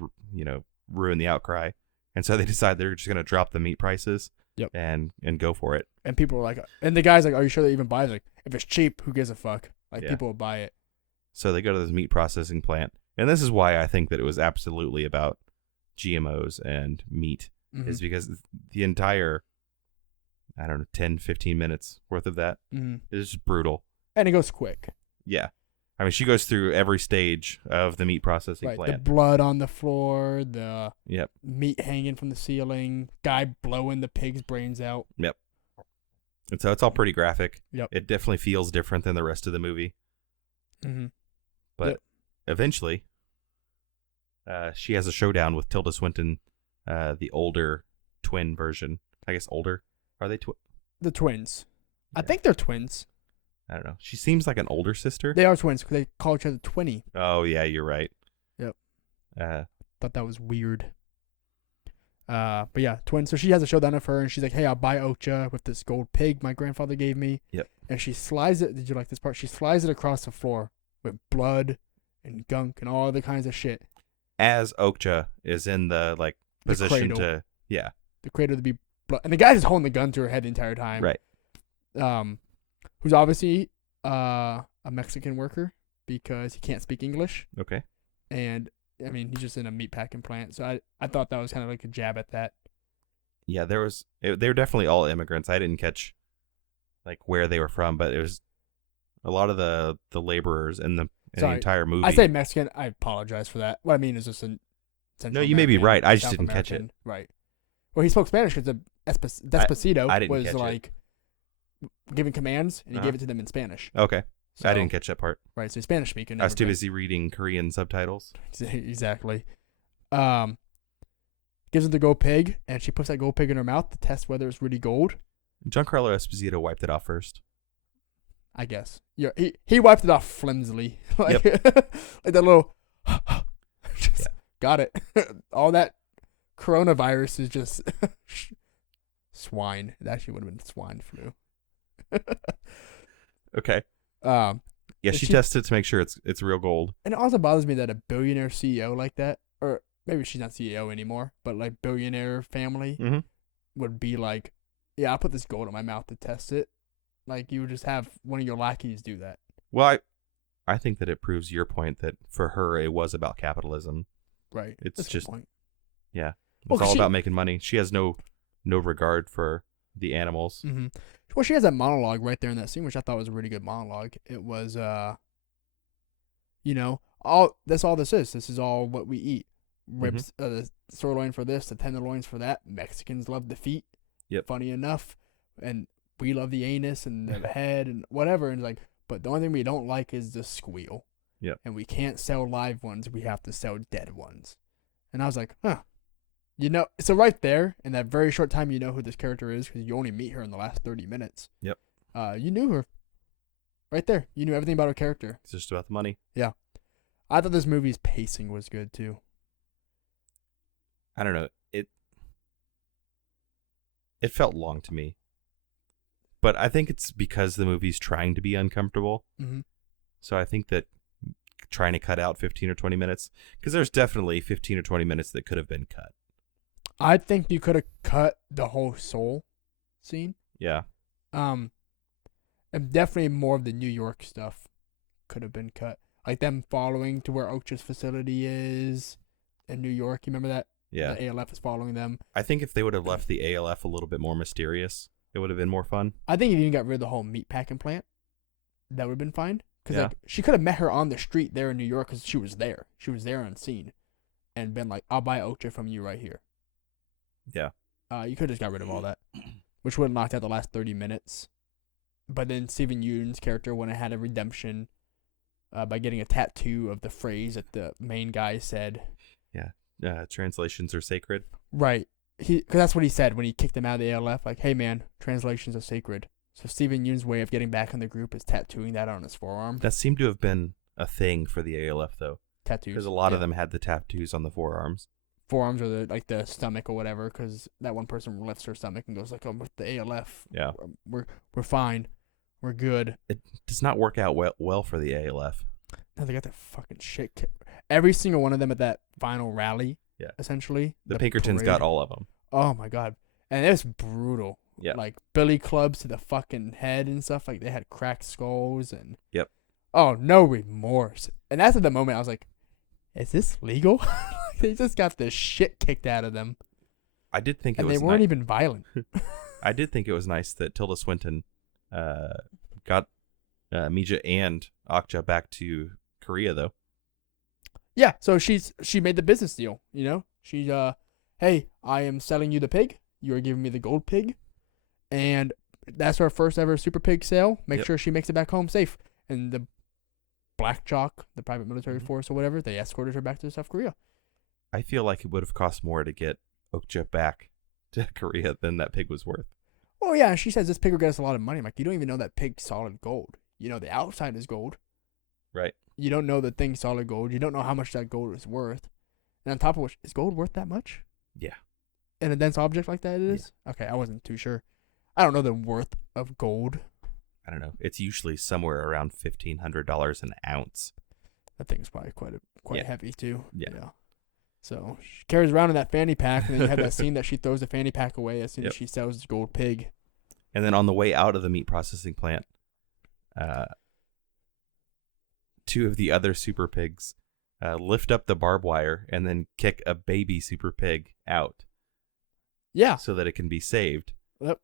ruin the outcry. And so they decide they're just going to drop the meat prices. Yep. And go for it. And people are like, and the guy's like, are you sure they even buy it? Like, if it's cheap, who gives a fuck? Like, people will buy it. So they go to this meat processing plant. And this is why I think that it was absolutely about GMOs and meat, is because the entire, 10, 15 minutes worth of that is just brutal. And it goes quick. Yeah. I mean, she goes through every stage of the meat processing Right, plant. the blood on the floor, the Yep. meat hanging from the ceiling, guy blowing the pig's brains out. Yep. And so it's all pretty graphic. Yep. It definitely feels different than the rest of the movie. Mm-hmm. But eventually, she has a showdown with Tilda Swinton, the older twin version. I guess older. Are they the twins? Yeah. I think they're twins. I don't know. She seems like an older sister. They are twins because they call each other Twinny. Oh, yeah, you're right. Yep. Thought that was weird. But yeah, twins. So she has a showdown of her, and she's like, hey, I'll buy Okja with this gold pig my grandfather gave me. Yep. And she slides it. Did you like this part? She slides it across the floor with blood and gunk and all other kinds of shit. As Okja is in the position to, the cradle to be blood. And the guy's just holding the gun to her head the entire time. Right. Who's obviously a Mexican worker because he can't speak English. Okay. And I mean, he's just in a meatpacking plant. So I thought that was kind of like a jab at that. Yeah, they were definitely all immigrants. I didn't catch where they were from, but it was a lot of the laborers in the entire movie. I say Mexican. I apologize for that. What I mean is just a No, you may be right. I just didn't catch it. Right. Well, he spoke Spanish because Despacito I didn't was catch like giving commands, and he gave it to them in Spanish. Okay. So, I didn't catch that part. Right, so he's Spanish speaking. I was too busy reading Korean subtitles. Exactly. Gives her the gold pig, and she puts that gold pig in her mouth to test whether it's really gold. Giancarlo Esposito wiped it off first. I guess. Yeah, he wiped it off flimsily. Like that little just got it. All that coronavirus is just swine. It actually would have been swine flu. Okay. Yeah, she she tested it to make sure it's real gold. And it also bothers me that a billionaire CEO like that, or maybe she's not CEO anymore, but like billionaire family would be like, yeah, I'll put this gold in my mouth to test it. Like, you would just have one of your lackeys do that. Well, I think that it proves your point that for her it was about capitalism. Right. It's That's just, a good point. Yeah, it's all about making money. She has no regard for the animals. Mm-hmm. Well, she has that monologue right there in that scene, which I thought was a really good monologue. It was, that's all this is. This is all what we eat. Ribs, the sirloin for this, the tenderloins for that. Mexicans love the feet. Yep. Funny enough. And we love the anus and the head and whatever. And like, but the only thing we don't like is the squeal. Yep. And we can't sell live ones. We have to sell dead ones. And I was like, huh. So right there, in that very short time, you know who this character is because you only meet her in the last 30 minutes. Yep. You knew her. Right there. You knew everything about her character. It's just about the money. Yeah. I thought this movie's pacing was good, too. I don't know. It felt long to me. But I think it's because the movie's trying to be uncomfortable. Mm-hmm. So I think that trying to cut out 15 or 20 minutes, because there's definitely 15 or 20 minutes that could have been cut. I think you could have cut the whole soul scene. Yeah. And definitely more of the New York stuff could have been cut. Like them following to where Okja's facility is in New York. You remember that? Yeah. The ALF is following them. I think if they would have left the ALF a little bit more mysterious, it would have been more fun. I think if you got rid of the whole meatpacking plant, that would have been fine. Because she could have met her on the street there in New York because she was there. She was there on scene. And been like, I'll buy Okja from you right here. Yeah. You could have just got rid of all that. Which would have knocked out the last 30 minutes. But then Steven Yeun's character went and had a redemption by getting a tattoo of the phrase that the main guy said. Yeah. Translations are sacred. Right. because that's what he said when he kicked him out of the ALF. Like, hey man, translations are sacred. So Steven Yeun's way of getting back in the group is tattooing that on his forearm. That seemed to have been a thing for the ALF though. Tattoos. Because a lot of them had the tattoos on the forearms. Forearms or the stomach or whatever. Because that one person lifts her stomach and goes like, "Oh, with the ALF, Yeah, we're fine, we're good." it does not work out well for the ALF. No, they got that fucking shit kicked. Every single one of them at that final rally. Yeah. Essentially, The Pinkertons parade. got all of them. Oh my god, and it was brutal. Yeah. Like billy clubs to the fucking head and stuff. Like they had cracked skulls and. Yep. Oh, no remorse. And that's at the moment I was like, is this legal? They just got the shit kicked out of them. I did think And it was they weren't even violent. I did think it was nice that Tilda Swinton got Mija and Okja back to Korea, though. Yeah, so she made the business deal, you know? She's, hey, I am selling you the pig. You are giving me the gold pig. And that's our first ever super pig sale. Make sure she makes it back home safe. And the Black Jock, the private military force or whatever, they escorted her back to South Korea. I feel like it would have cost more to get Okja back to Korea than that pig was worth. Oh, yeah, she says this pig will get us a lot of money. I'm like, you don't even know that pig's solid gold. You know, the outside is gold. Right. You don't know the thing's solid gold. You don't know how much that gold is worth. And on top of which, is gold worth that much? Yeah. In a dense object like that it is? Yeah. Okay, I wasn't too sure. I don't know the worth of gold. I don't know. It's usually somewhere around $1,500 an ounce. That thing's probably quite heavy too. Yeah. So she carries around in that fanny pack, and then you have that scene that she throws the fanny pack away as soon as she sells the gold pig. And then on the way out of the meat processing plant, two of the other super pigs lift up the barbed wire and then kick a baby super pig out. Yeah. So that it can be saved. Yep.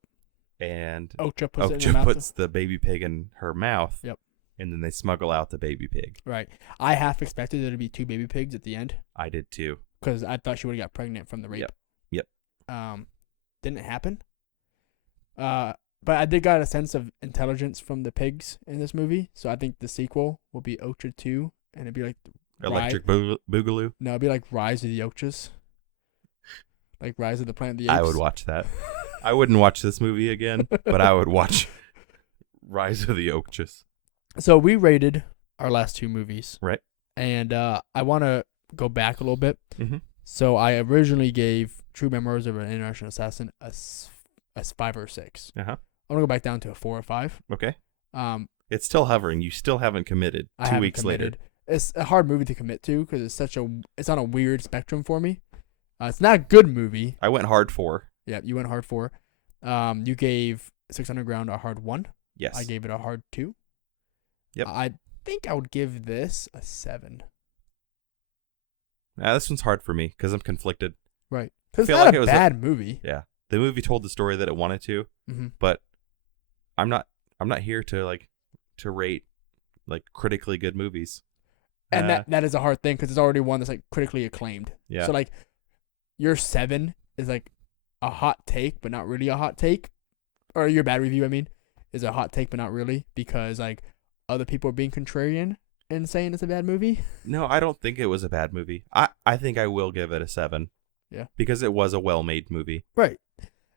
And Okja puts the baby pig in her mouth. Yep. And then they smuggle out the baby pig. Right. I half expected there to be two baby pigs at the end. I did too. Because I thought she would have got pregnant from the rape. Yep. Didn't happen. But I did got a sense of intelligence from the pigs in this movie. So I think the sequel will be Okja 2. And it'd be like... Electric Boogaloo? No, it'd be like Rise of the Okjas. Like Rise of the Planet of the Apes. I would watch that. I wouldn't watch this movie again, but I would watch Rise of the Okjas. So we rated our last two movies. Right. And I want to go back a little bit. Mm-hmm. So I originally gave True Memoirs of an International Assassin a 5 or 6. Uh-huh. I'm going to go back down to a 4 or 5. Okay. It's still hovering. You still haven't committed. I 2 haven't weeks committed. later. It's a hard movie to commit to because it's on a weird spectrum for me. It's not a good movie. I went hard 4. Yeah, you went hard 4. You gave 6 Underground a hard 1. Yes. I gave it a hard 2. Yep. I think I would give this a 7. This one's hard for me because I'm conflicted. Right. Because it's feel not like a it was bad movie. Yeah. The movie told the story that it wanted to, but I'm not here to rate like critically good movies. And that is a hard thing because it's already one that's like critically acclaimed. Yeah. So like your 7 is like a hot take, but not really a hot take. Or your bad review, I mean, is a hot take, but not really because like other people are being contrarian and saying it's a bad movie. No, I don't think it was a bad movie. I think I will give it a 7. Yeah. Because it was a well-made movie. Right.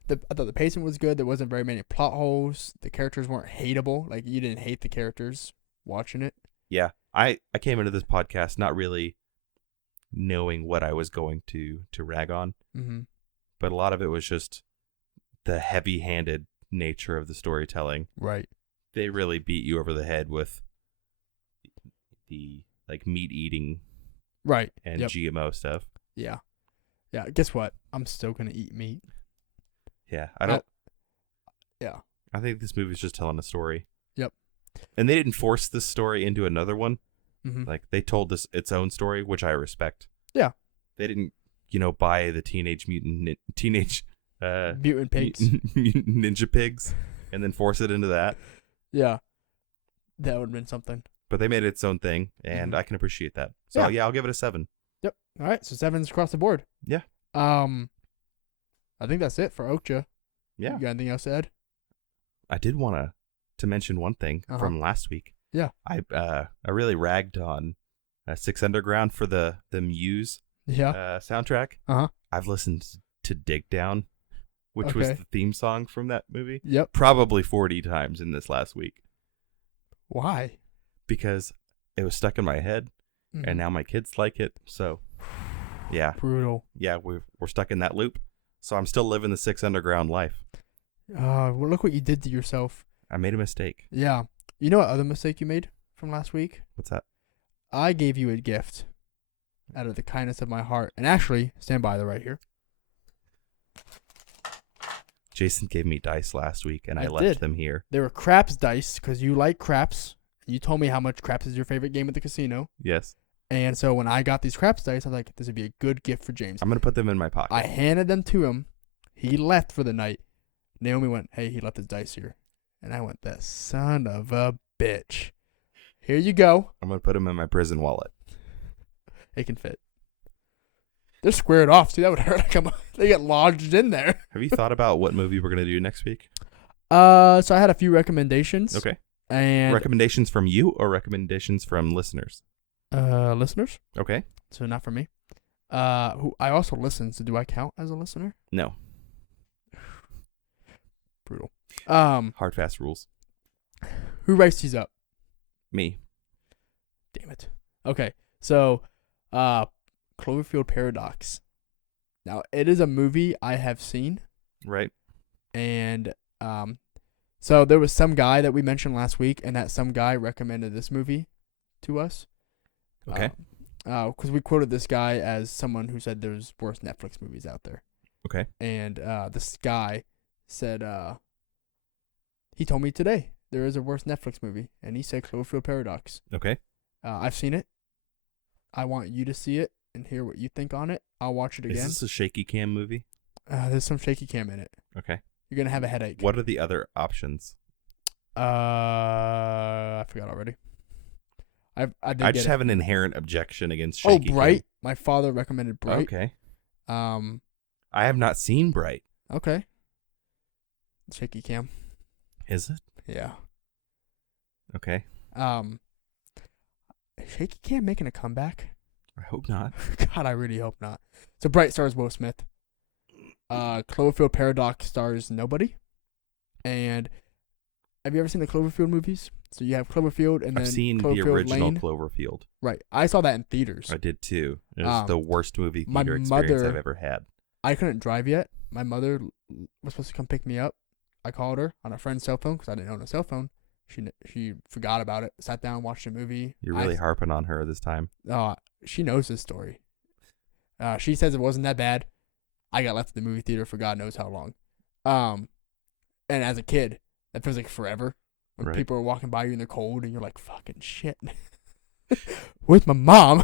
I thought the pacing was good. There wasn't very many plot holes. The characters weren't hateable. Like you didn't hate the characters watching it. Yeah. I came into this podcast not really knowing what I was going to rag on. Mm-hmm. But a lot of it was just the heavy-handed nature of the storytelling. Right. They really beat you over the head with the like meat eating right and GMO stuff. Yeah. Yeah. Guess what? I'm still gonna eat meat. Yeah. I think this movie's just telling a story. Yep. And they didn't force this story into another one. Mm-hmm. Like they told this its own story, which I respect. Yeah. They didn't, buy the Teenage Mutant pigs, mutant ninja pigs, and then force it into that. Yeah. That would have been something. But they made it its own thing, and I can appreciate that. So yeah, I'll give it a 7. Yep. All right. So 7s across the board. Yeah. I think that's it for Okja. Yeah. You got anything else to add? I did want to mention one thing from last week. Yeah. I really ragged on 6 Underground for the Muse soundtrack. Uh-huh. I've listened to Dig Down, which was Okay. the theme song from that movie, Yep. probably 40 times in this last week Why? because it was stuck in my head, and now my kids like it. So, yeah, Brutal. we're stuck in that loop. So I'm still living the Six Underground life. Well, look what you did to yourself. I made a mistake. Yeah. You know what other mistake you made from last week? What's that? I gave you a gift out of the kindness of my heart. And actually, stand by, they're right here. Jason gave me dice last week, and I I left did. them here. They were craps dice because you like craps. You told me how much craps is your favorite game at the casino. Yes. And so when I got these craps dice, I was like, this would be a good gift for James. I'm going to put them in my pocket. I handed them to him. He left for the night. Naomi went, hey, he left his dice here. And I went, that son of a bitch. Here you go. I'm going to put them in my prison wallet. It can fit. They're squared off, too. That would hurt. They get lodged in there. Have you thought about what movie we're going to do next week? So I had a few recommendations. Okay. And Recommendations from you or recommendations from listeners? Listeners. Okay. So not from me. Who I also listen. So do I count as a listener? No. Brutal. Hard, fast rules. Who writes these up? Me. Damn it. Okay. So, Cloverfield Paradox. Now, it is a movie I have seen. Right. And, so there was some guy that we mentioned last week, and that some guy recommended this movie to us. Okay. Because we quoted this guy as someone who said there's worse Netflix movies out there. Okay. And, this guy said, he told me today there is a worse Netflix movie, and he said Cloverfield Paradox. Okay. I've seen it. I want you to see it and hear what you think on it. I'll watch it again. Is this a shaky cam movie? There's some shaky cam in it. Okay. You're gonna have a headache. What are the other options? I forgot already. I just have an inherent objection against shaky cam. Bright. My father recommended Bright. Okay. I have not seen Bright. Okay. Shaky cam. Is it? Yeah. Okay. Is shaky cam making a comeback? I hope not. God, I really hope not. So Bright stars Will Smith. Cloverfield Paradox stars nobody. And have you ever seen the Cloverfield movies? So you have Cloverfield and then I've seen Cloverfield the original Lane. Cloverfield. Right. I saw that in theaters. I did too. It was the worst movie my theater experience mother- I've ever had. I couldn't drive yet. My mother was supposed to come pick me up. I called her on a friend's cell phone because I didn't own a cell phone. She forgot about it. Sat down, watched a movie. You're really harping on her this time. She knows this story. She says it wasn't that bad. I got left in the movie theater for God knows how long. And as a kid, that feels like forever. When Right. people are walking by you in the cold and you're like, fucking shit. With my mom.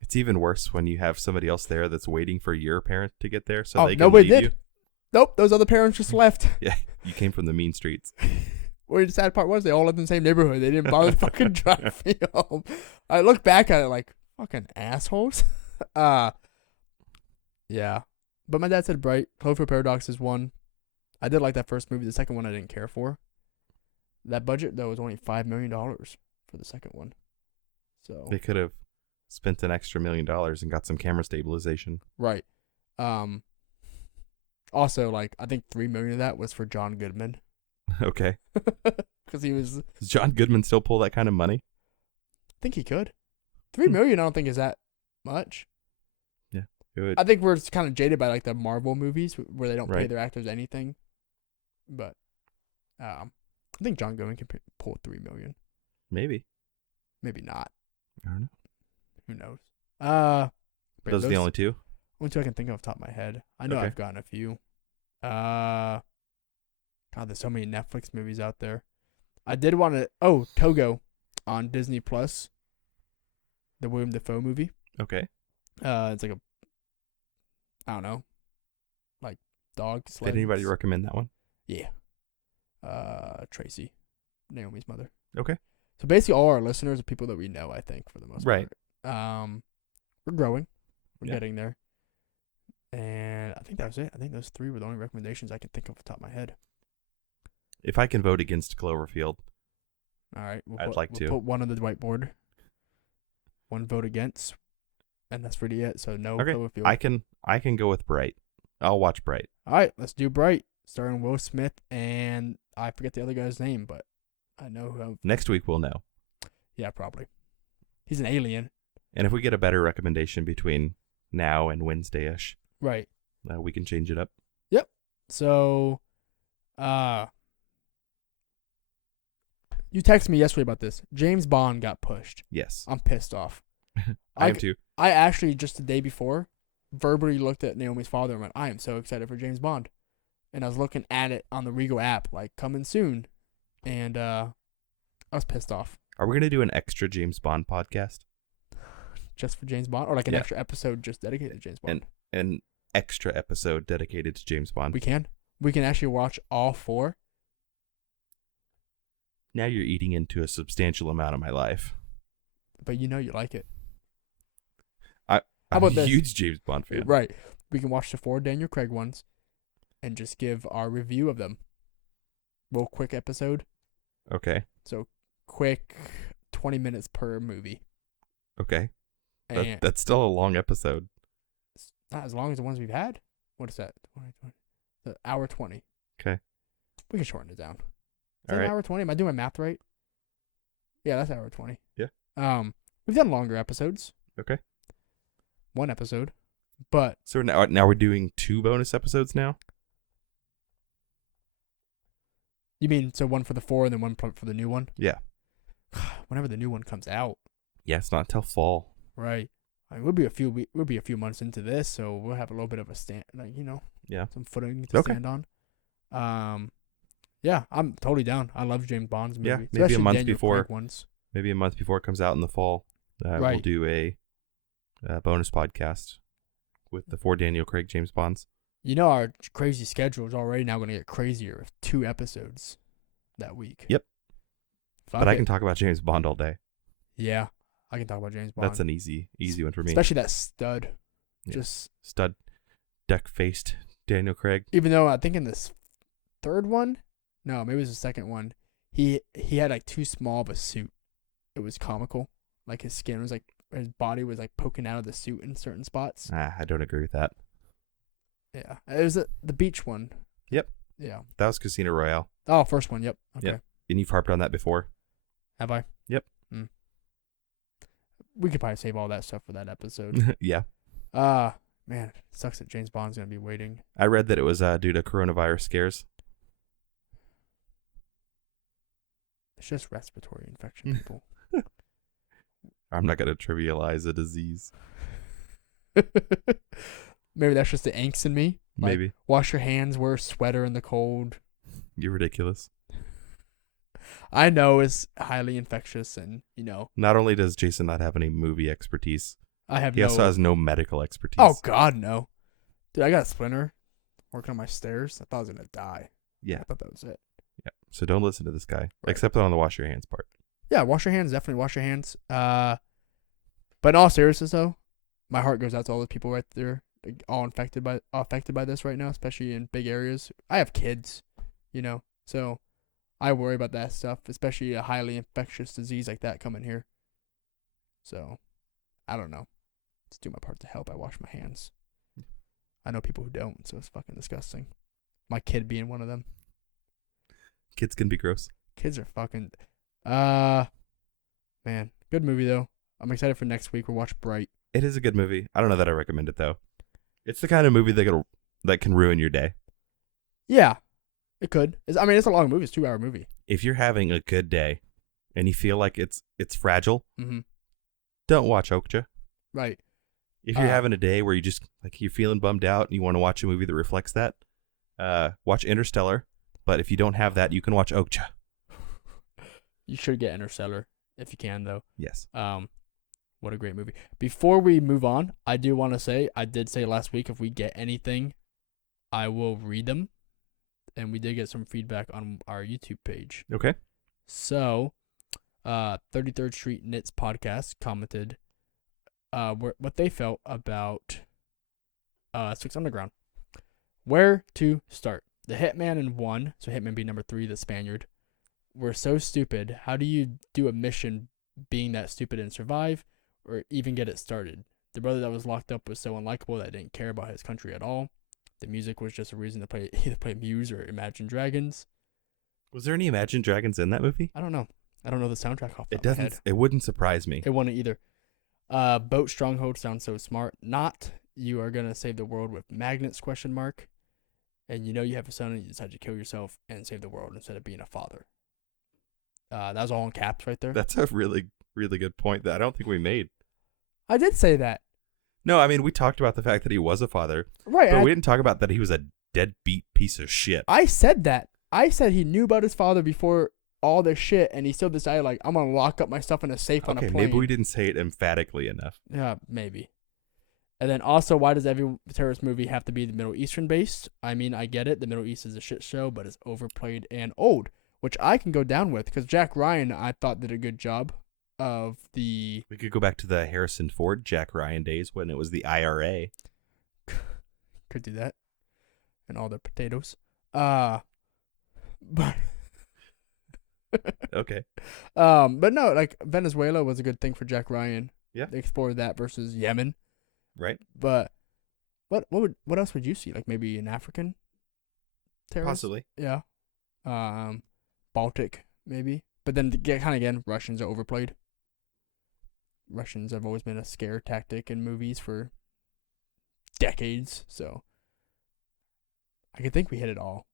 It's even worse when you have somebody else there that's waiting for your parent to get there so they can nobody leave did. you. Nope, those other parents just left. Yeah, you came from the mean streets. Well, the sad part was they all lived in the same neighborhood. They didn't bother to fucking drive me home. I look back at it like, fucking assholes. Yeah. But my dad said Bright. Cloverfield Paradox is one. I did like that first movie. The second one I didn't care for. That budget, though, was only $5 million for the second one. So They could have spent an extra $1 million and got some camera stabilization. right. Also, like, I think $3 million of that was for John Goodman. Okay. Because he was... Does John Goodman still pull that kind of money? I think he could. $3 million I don't think is that much. Yeah. Good. I think we're kind of jaded by like the Marvel movies where they don't pay Right. their actors anything. But I think John Goodman can pull $3 million. Maybe. Maybe not. I don't know. Who knows? Those are the only two? Only two I can think of off the top of my head. I know Okay. I've gotten a few. God, there's so many Netflix movies out there. I did want to... Oh, Togo on Disney Plus. The William Dafoe movie. Okay. It's like a... I don't know. Like dog sled. Did anybody recommend that one? Yeah. Tracy. Naomi's mother. Okay. So basically all our listeners are people that we know, I think, for the most Right. part. We're growing. We're Yeah. getting there. And I think that was it. I think those three were the only recommendations I can think of off the top of my head. If I can vote against Cloverfield, All right. I'd like to. We'll put one on the whiteboard. One vote against. And that's really it. So no okay, Cloverfield. I can go with Bright. I'll watch Bright. All right, let's do Bright, starring Will Smith and I forget the other guy's name, but I know who. Next week we'll know. Yeah, probably. He's an alien. And if we get a better recommendation between now and Wednesday-ish, Right. we can change it up. Yep. So, you texted me yesterday about this. James Bond got pushed. Yes. I'm pissed off. I am too. I actually, just the day before, verbally looked at Naomi's father and went, I am so excited for James Bond. And I was looking at it on the Regal app, like, coming soon. And I was pissed off. Are we going to do an extra James Bond podcast? Just for James Bond? Or like an extra episode just dedicated to James Bond? An extra episode dedicated to James Bond. We can. We can actually watch all 4. Now you're eating into a substantial amount of my life. But you know you like it. I'm about a this? huge James Bond fan. Right. We can watch the 4 Daniel Craig ones and just give our review of them. Real quick episode. Okay. So quick 20 minutes per movie. Okay. And That's still a long episode. not as long as the ones we've had. What is that? 20. The hour 20. Okay. We can shorten it down. Is All that right. an hour 20? Am I doing my math right? Yeah, that's hour 20. Yeah. We've done longer episodes. Okay. 1 episode. But So now we're doing 2 bonus episodes now? you mean so one for the 4 and then one for the new one? Yeah. Whenever the new one comes out. Yeah, it's not until fall. Right. I mean, we'll be a few months into this, so we'll have a little bit of a stand, like, Yeah. some footing to stand on. Yeah, I'm totally down. I love James Bond's movie. Yeah, maybe especially a month Daniel before. Craig ones. Maybe a month before it comes out in the fall, we'll Right. do a bonus podcast with the 4 Daniel Craig James Bonds. Our crazy schedule is already now going to get crazier with 2 episodes that week. Yep. Fuck But I it. can talk about James Bond all day. Yeah, I can talk about James Bond. That's an easy one for me. Especially that stud. Yeah. Just Stud, duck-faced Daniel Craig. even though I think in this 3rd one, no, maybe it was the 2nd one, he had like too small of a suit. It was comical. Like his skin was like, his body was like poking out of the suit in certain spots. I don't agree with that. Yeah, it was the beach one. Yep. Yeah. That was Casino Royale. Oh, first one. Yep. Okay. Yep. And you've harped on that before. Have I? Yep. We could probably save all that stuff for that episode. Yeah. Man, it sucks that James Bond's gonna be waiting. I read that it was due to coronavirus scares. It's just respiratory infection, people. I'm not going to trivialize a disease. Maybe that's just the angst in me. Like, Maybe. wash your hands, wear a sweater in the cold. You're ridiculous. I know it's highly infectious, and Not only does Jason not have any movie expertise, I have he no. also has no medical expertise. Oh God, no, dude! I got a splinter working on my stairs. I thought I was gonna die. Yeah. I thought that was it. Yeah. So don't listen to this guy, Right. except on the wash your hands part. Yeah, wash your hands. Definitely wash your hands. But in all seriousness, though, my heart goes out to all the people right there, like, all affected by this right now, especially in big areas. I have kids, so I worry about that stuff, especially a highly infectious disease like that coming here. So, I don't know. Let's do my part to help. I wash my hands. I know people who don't, so it's fucking disgusting. My kid being one of them. Kids can be gross. Kids are fucking. Man, good movie though. I'm excited for next week. We'll watch Bright. It is a good movie. I don't know that I recommend it though. It's the kind of movie that can ruin your day. Yeah, it could. It's a long movie. It's a 2-hour movie. If you're having a good day and you feel like it's fragile, Mm-hmm. don't watch Okja. Right. If you're having a day where you just you're feeling bummed out and you want to watch a movie that reflects that, watch Interstellar. But if you don't have that, you can watch Okja. You should get Interstellar if you can, though. Yes. What a great movie. Before we move on, I do want to say, I did say last week, if we get anything, I will read them. And we did get some feedback on our YouTube page. Okay. So, 33rd Street Knits podcast commented what they felt about Six Underground. Where to start? The Hitman in 1, so Hitman being number 3, the Spaniard, were so stupid. How do you do a mission being that stupid and survive, or even get it started? The brother that was locked up was so unlikable that didn't care about his country at all. the music was just a reason to play either play Muse or Imagine Dragons. Was there any Imagine Dragons in that movie? I don't know. I don't know the soundtrack off the It top of my head. doesn't. It wouldn't surprise me. It wouldn't either. Boat Stronghold sounds so smart. Not you are gonna save the world with magnets ? And you know you have a son and you decide to kill yourself and save the world instead of being a father. That was all in caps right there. That's a really, really good point that I don't think we made. I did say that. No, I mean, we talked about the fact that he was a father, Right. but we didn't talk about that he was a deadbeat piece of shit. I said that. I said he knew about his father before all this shit, and he still decided, like, I'm going to lock up my stuff in a safe on a Okay, plane. maybe we didn't say it emphatically enough. Yeah, maybe. And then also, why does every terrorist movie have to be the Middle Eastern based? I mean, I get it. The Middle East is a shit show, but it's overplayed and old, which I can go down with because Jack Ryan, I thought, did a good job of the... We could go back to the Harrison Ford, Jack Ryan days when it was the IRA. Could do that. And all their potatoes. But... Okay. But no, like, Venezuela was a good thing for Jack Ryan. Yeah. They explored that versus Yemen. Right. But what else would you see? Like maybe an African terrorist? Possibly. Yeah. Baltic maybe. But then again, Russians are overplayed. Russians have always been a scare tactic in movies for decades, so I could think we hit it all.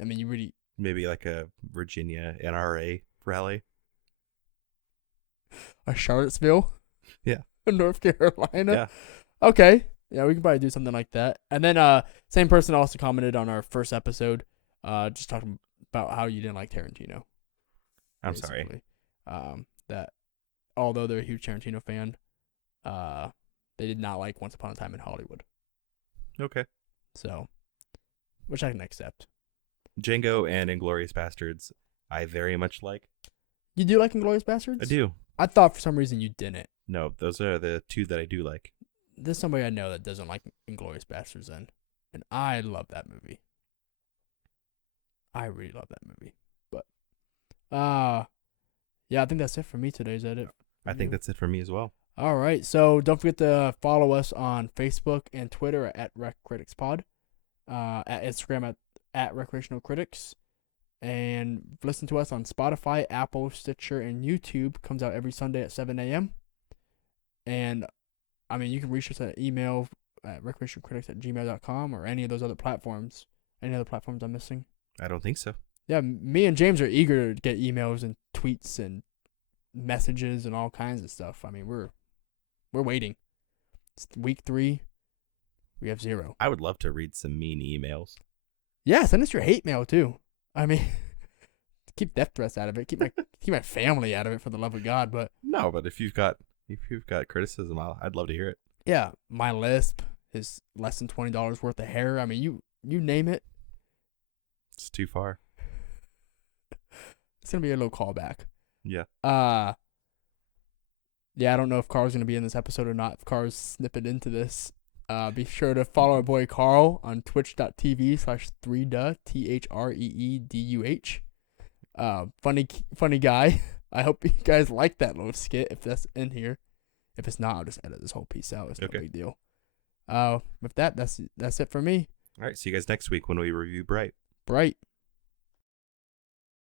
I mean, you really Maybe like a Virginia NRA rally. a Charlottesville? Yeah. North Carolina? Yeah. Okay. Yeah, we can probably do something like that. And then same person also commented on our first episode, just talking about how you didn't like Tarantino. I'm sorry. That although they're a huge Tarantino fan, they did not like Once Upon a Time in Hollywood. Okay. So, which I can accept. Django and Inglourious Bastards, I very much like. You do like Inglourious Bastards? I do. I thought for some reason you didn't. No, those are the two that I do like. There's somebody I know that doesn't like Inglourious Bastards then. And I love that movie. I really love that movie. But, yeah, I think that's it for me today. Is that it? I think that's it for me as well. All right. So don't forget to follow us on Facebook and Twitter at Rec Critics Pod. At Instagram at Recreational Critics. And listen to us on Spotify, Apple, Stitcher, and YouTube. Comes out every Sunday at 7 a.m. And, I mean, you can reach us at email at recreationalcritics@gmail.com or any of those other platforms. Any other platforms I'm missing? I don't think so. Yeah, me and James are eager to get emails and tweets and messages and all kinds of stuff. I mean, we're waiting. It's week 3. We have 0. I would love to read some mean emails. Yeah, send us your hate mail too. I mean, keep death threats out of it. Keep my family out of it, for the love of God. But no, but if you've got criticism, I'd love to hear it. yeah, my lisp is less than $20 worth of hair. I mean, you name it. It's too far. It's gonna be a little callback. Yeah. Yeah, I don't know if Karl's gonna be in this episode or not. If Karl's snippet into this, be sure to follow our boy Karl on twitch.tv/Threeduh THREEDUH. Funny guy. I hope you guys like that little skit if that's in here. If it's not, I'll just edit this whole piece out. It's no big deal. With that, that's it for me. All right. See you guys next week when we review Bright. Bright.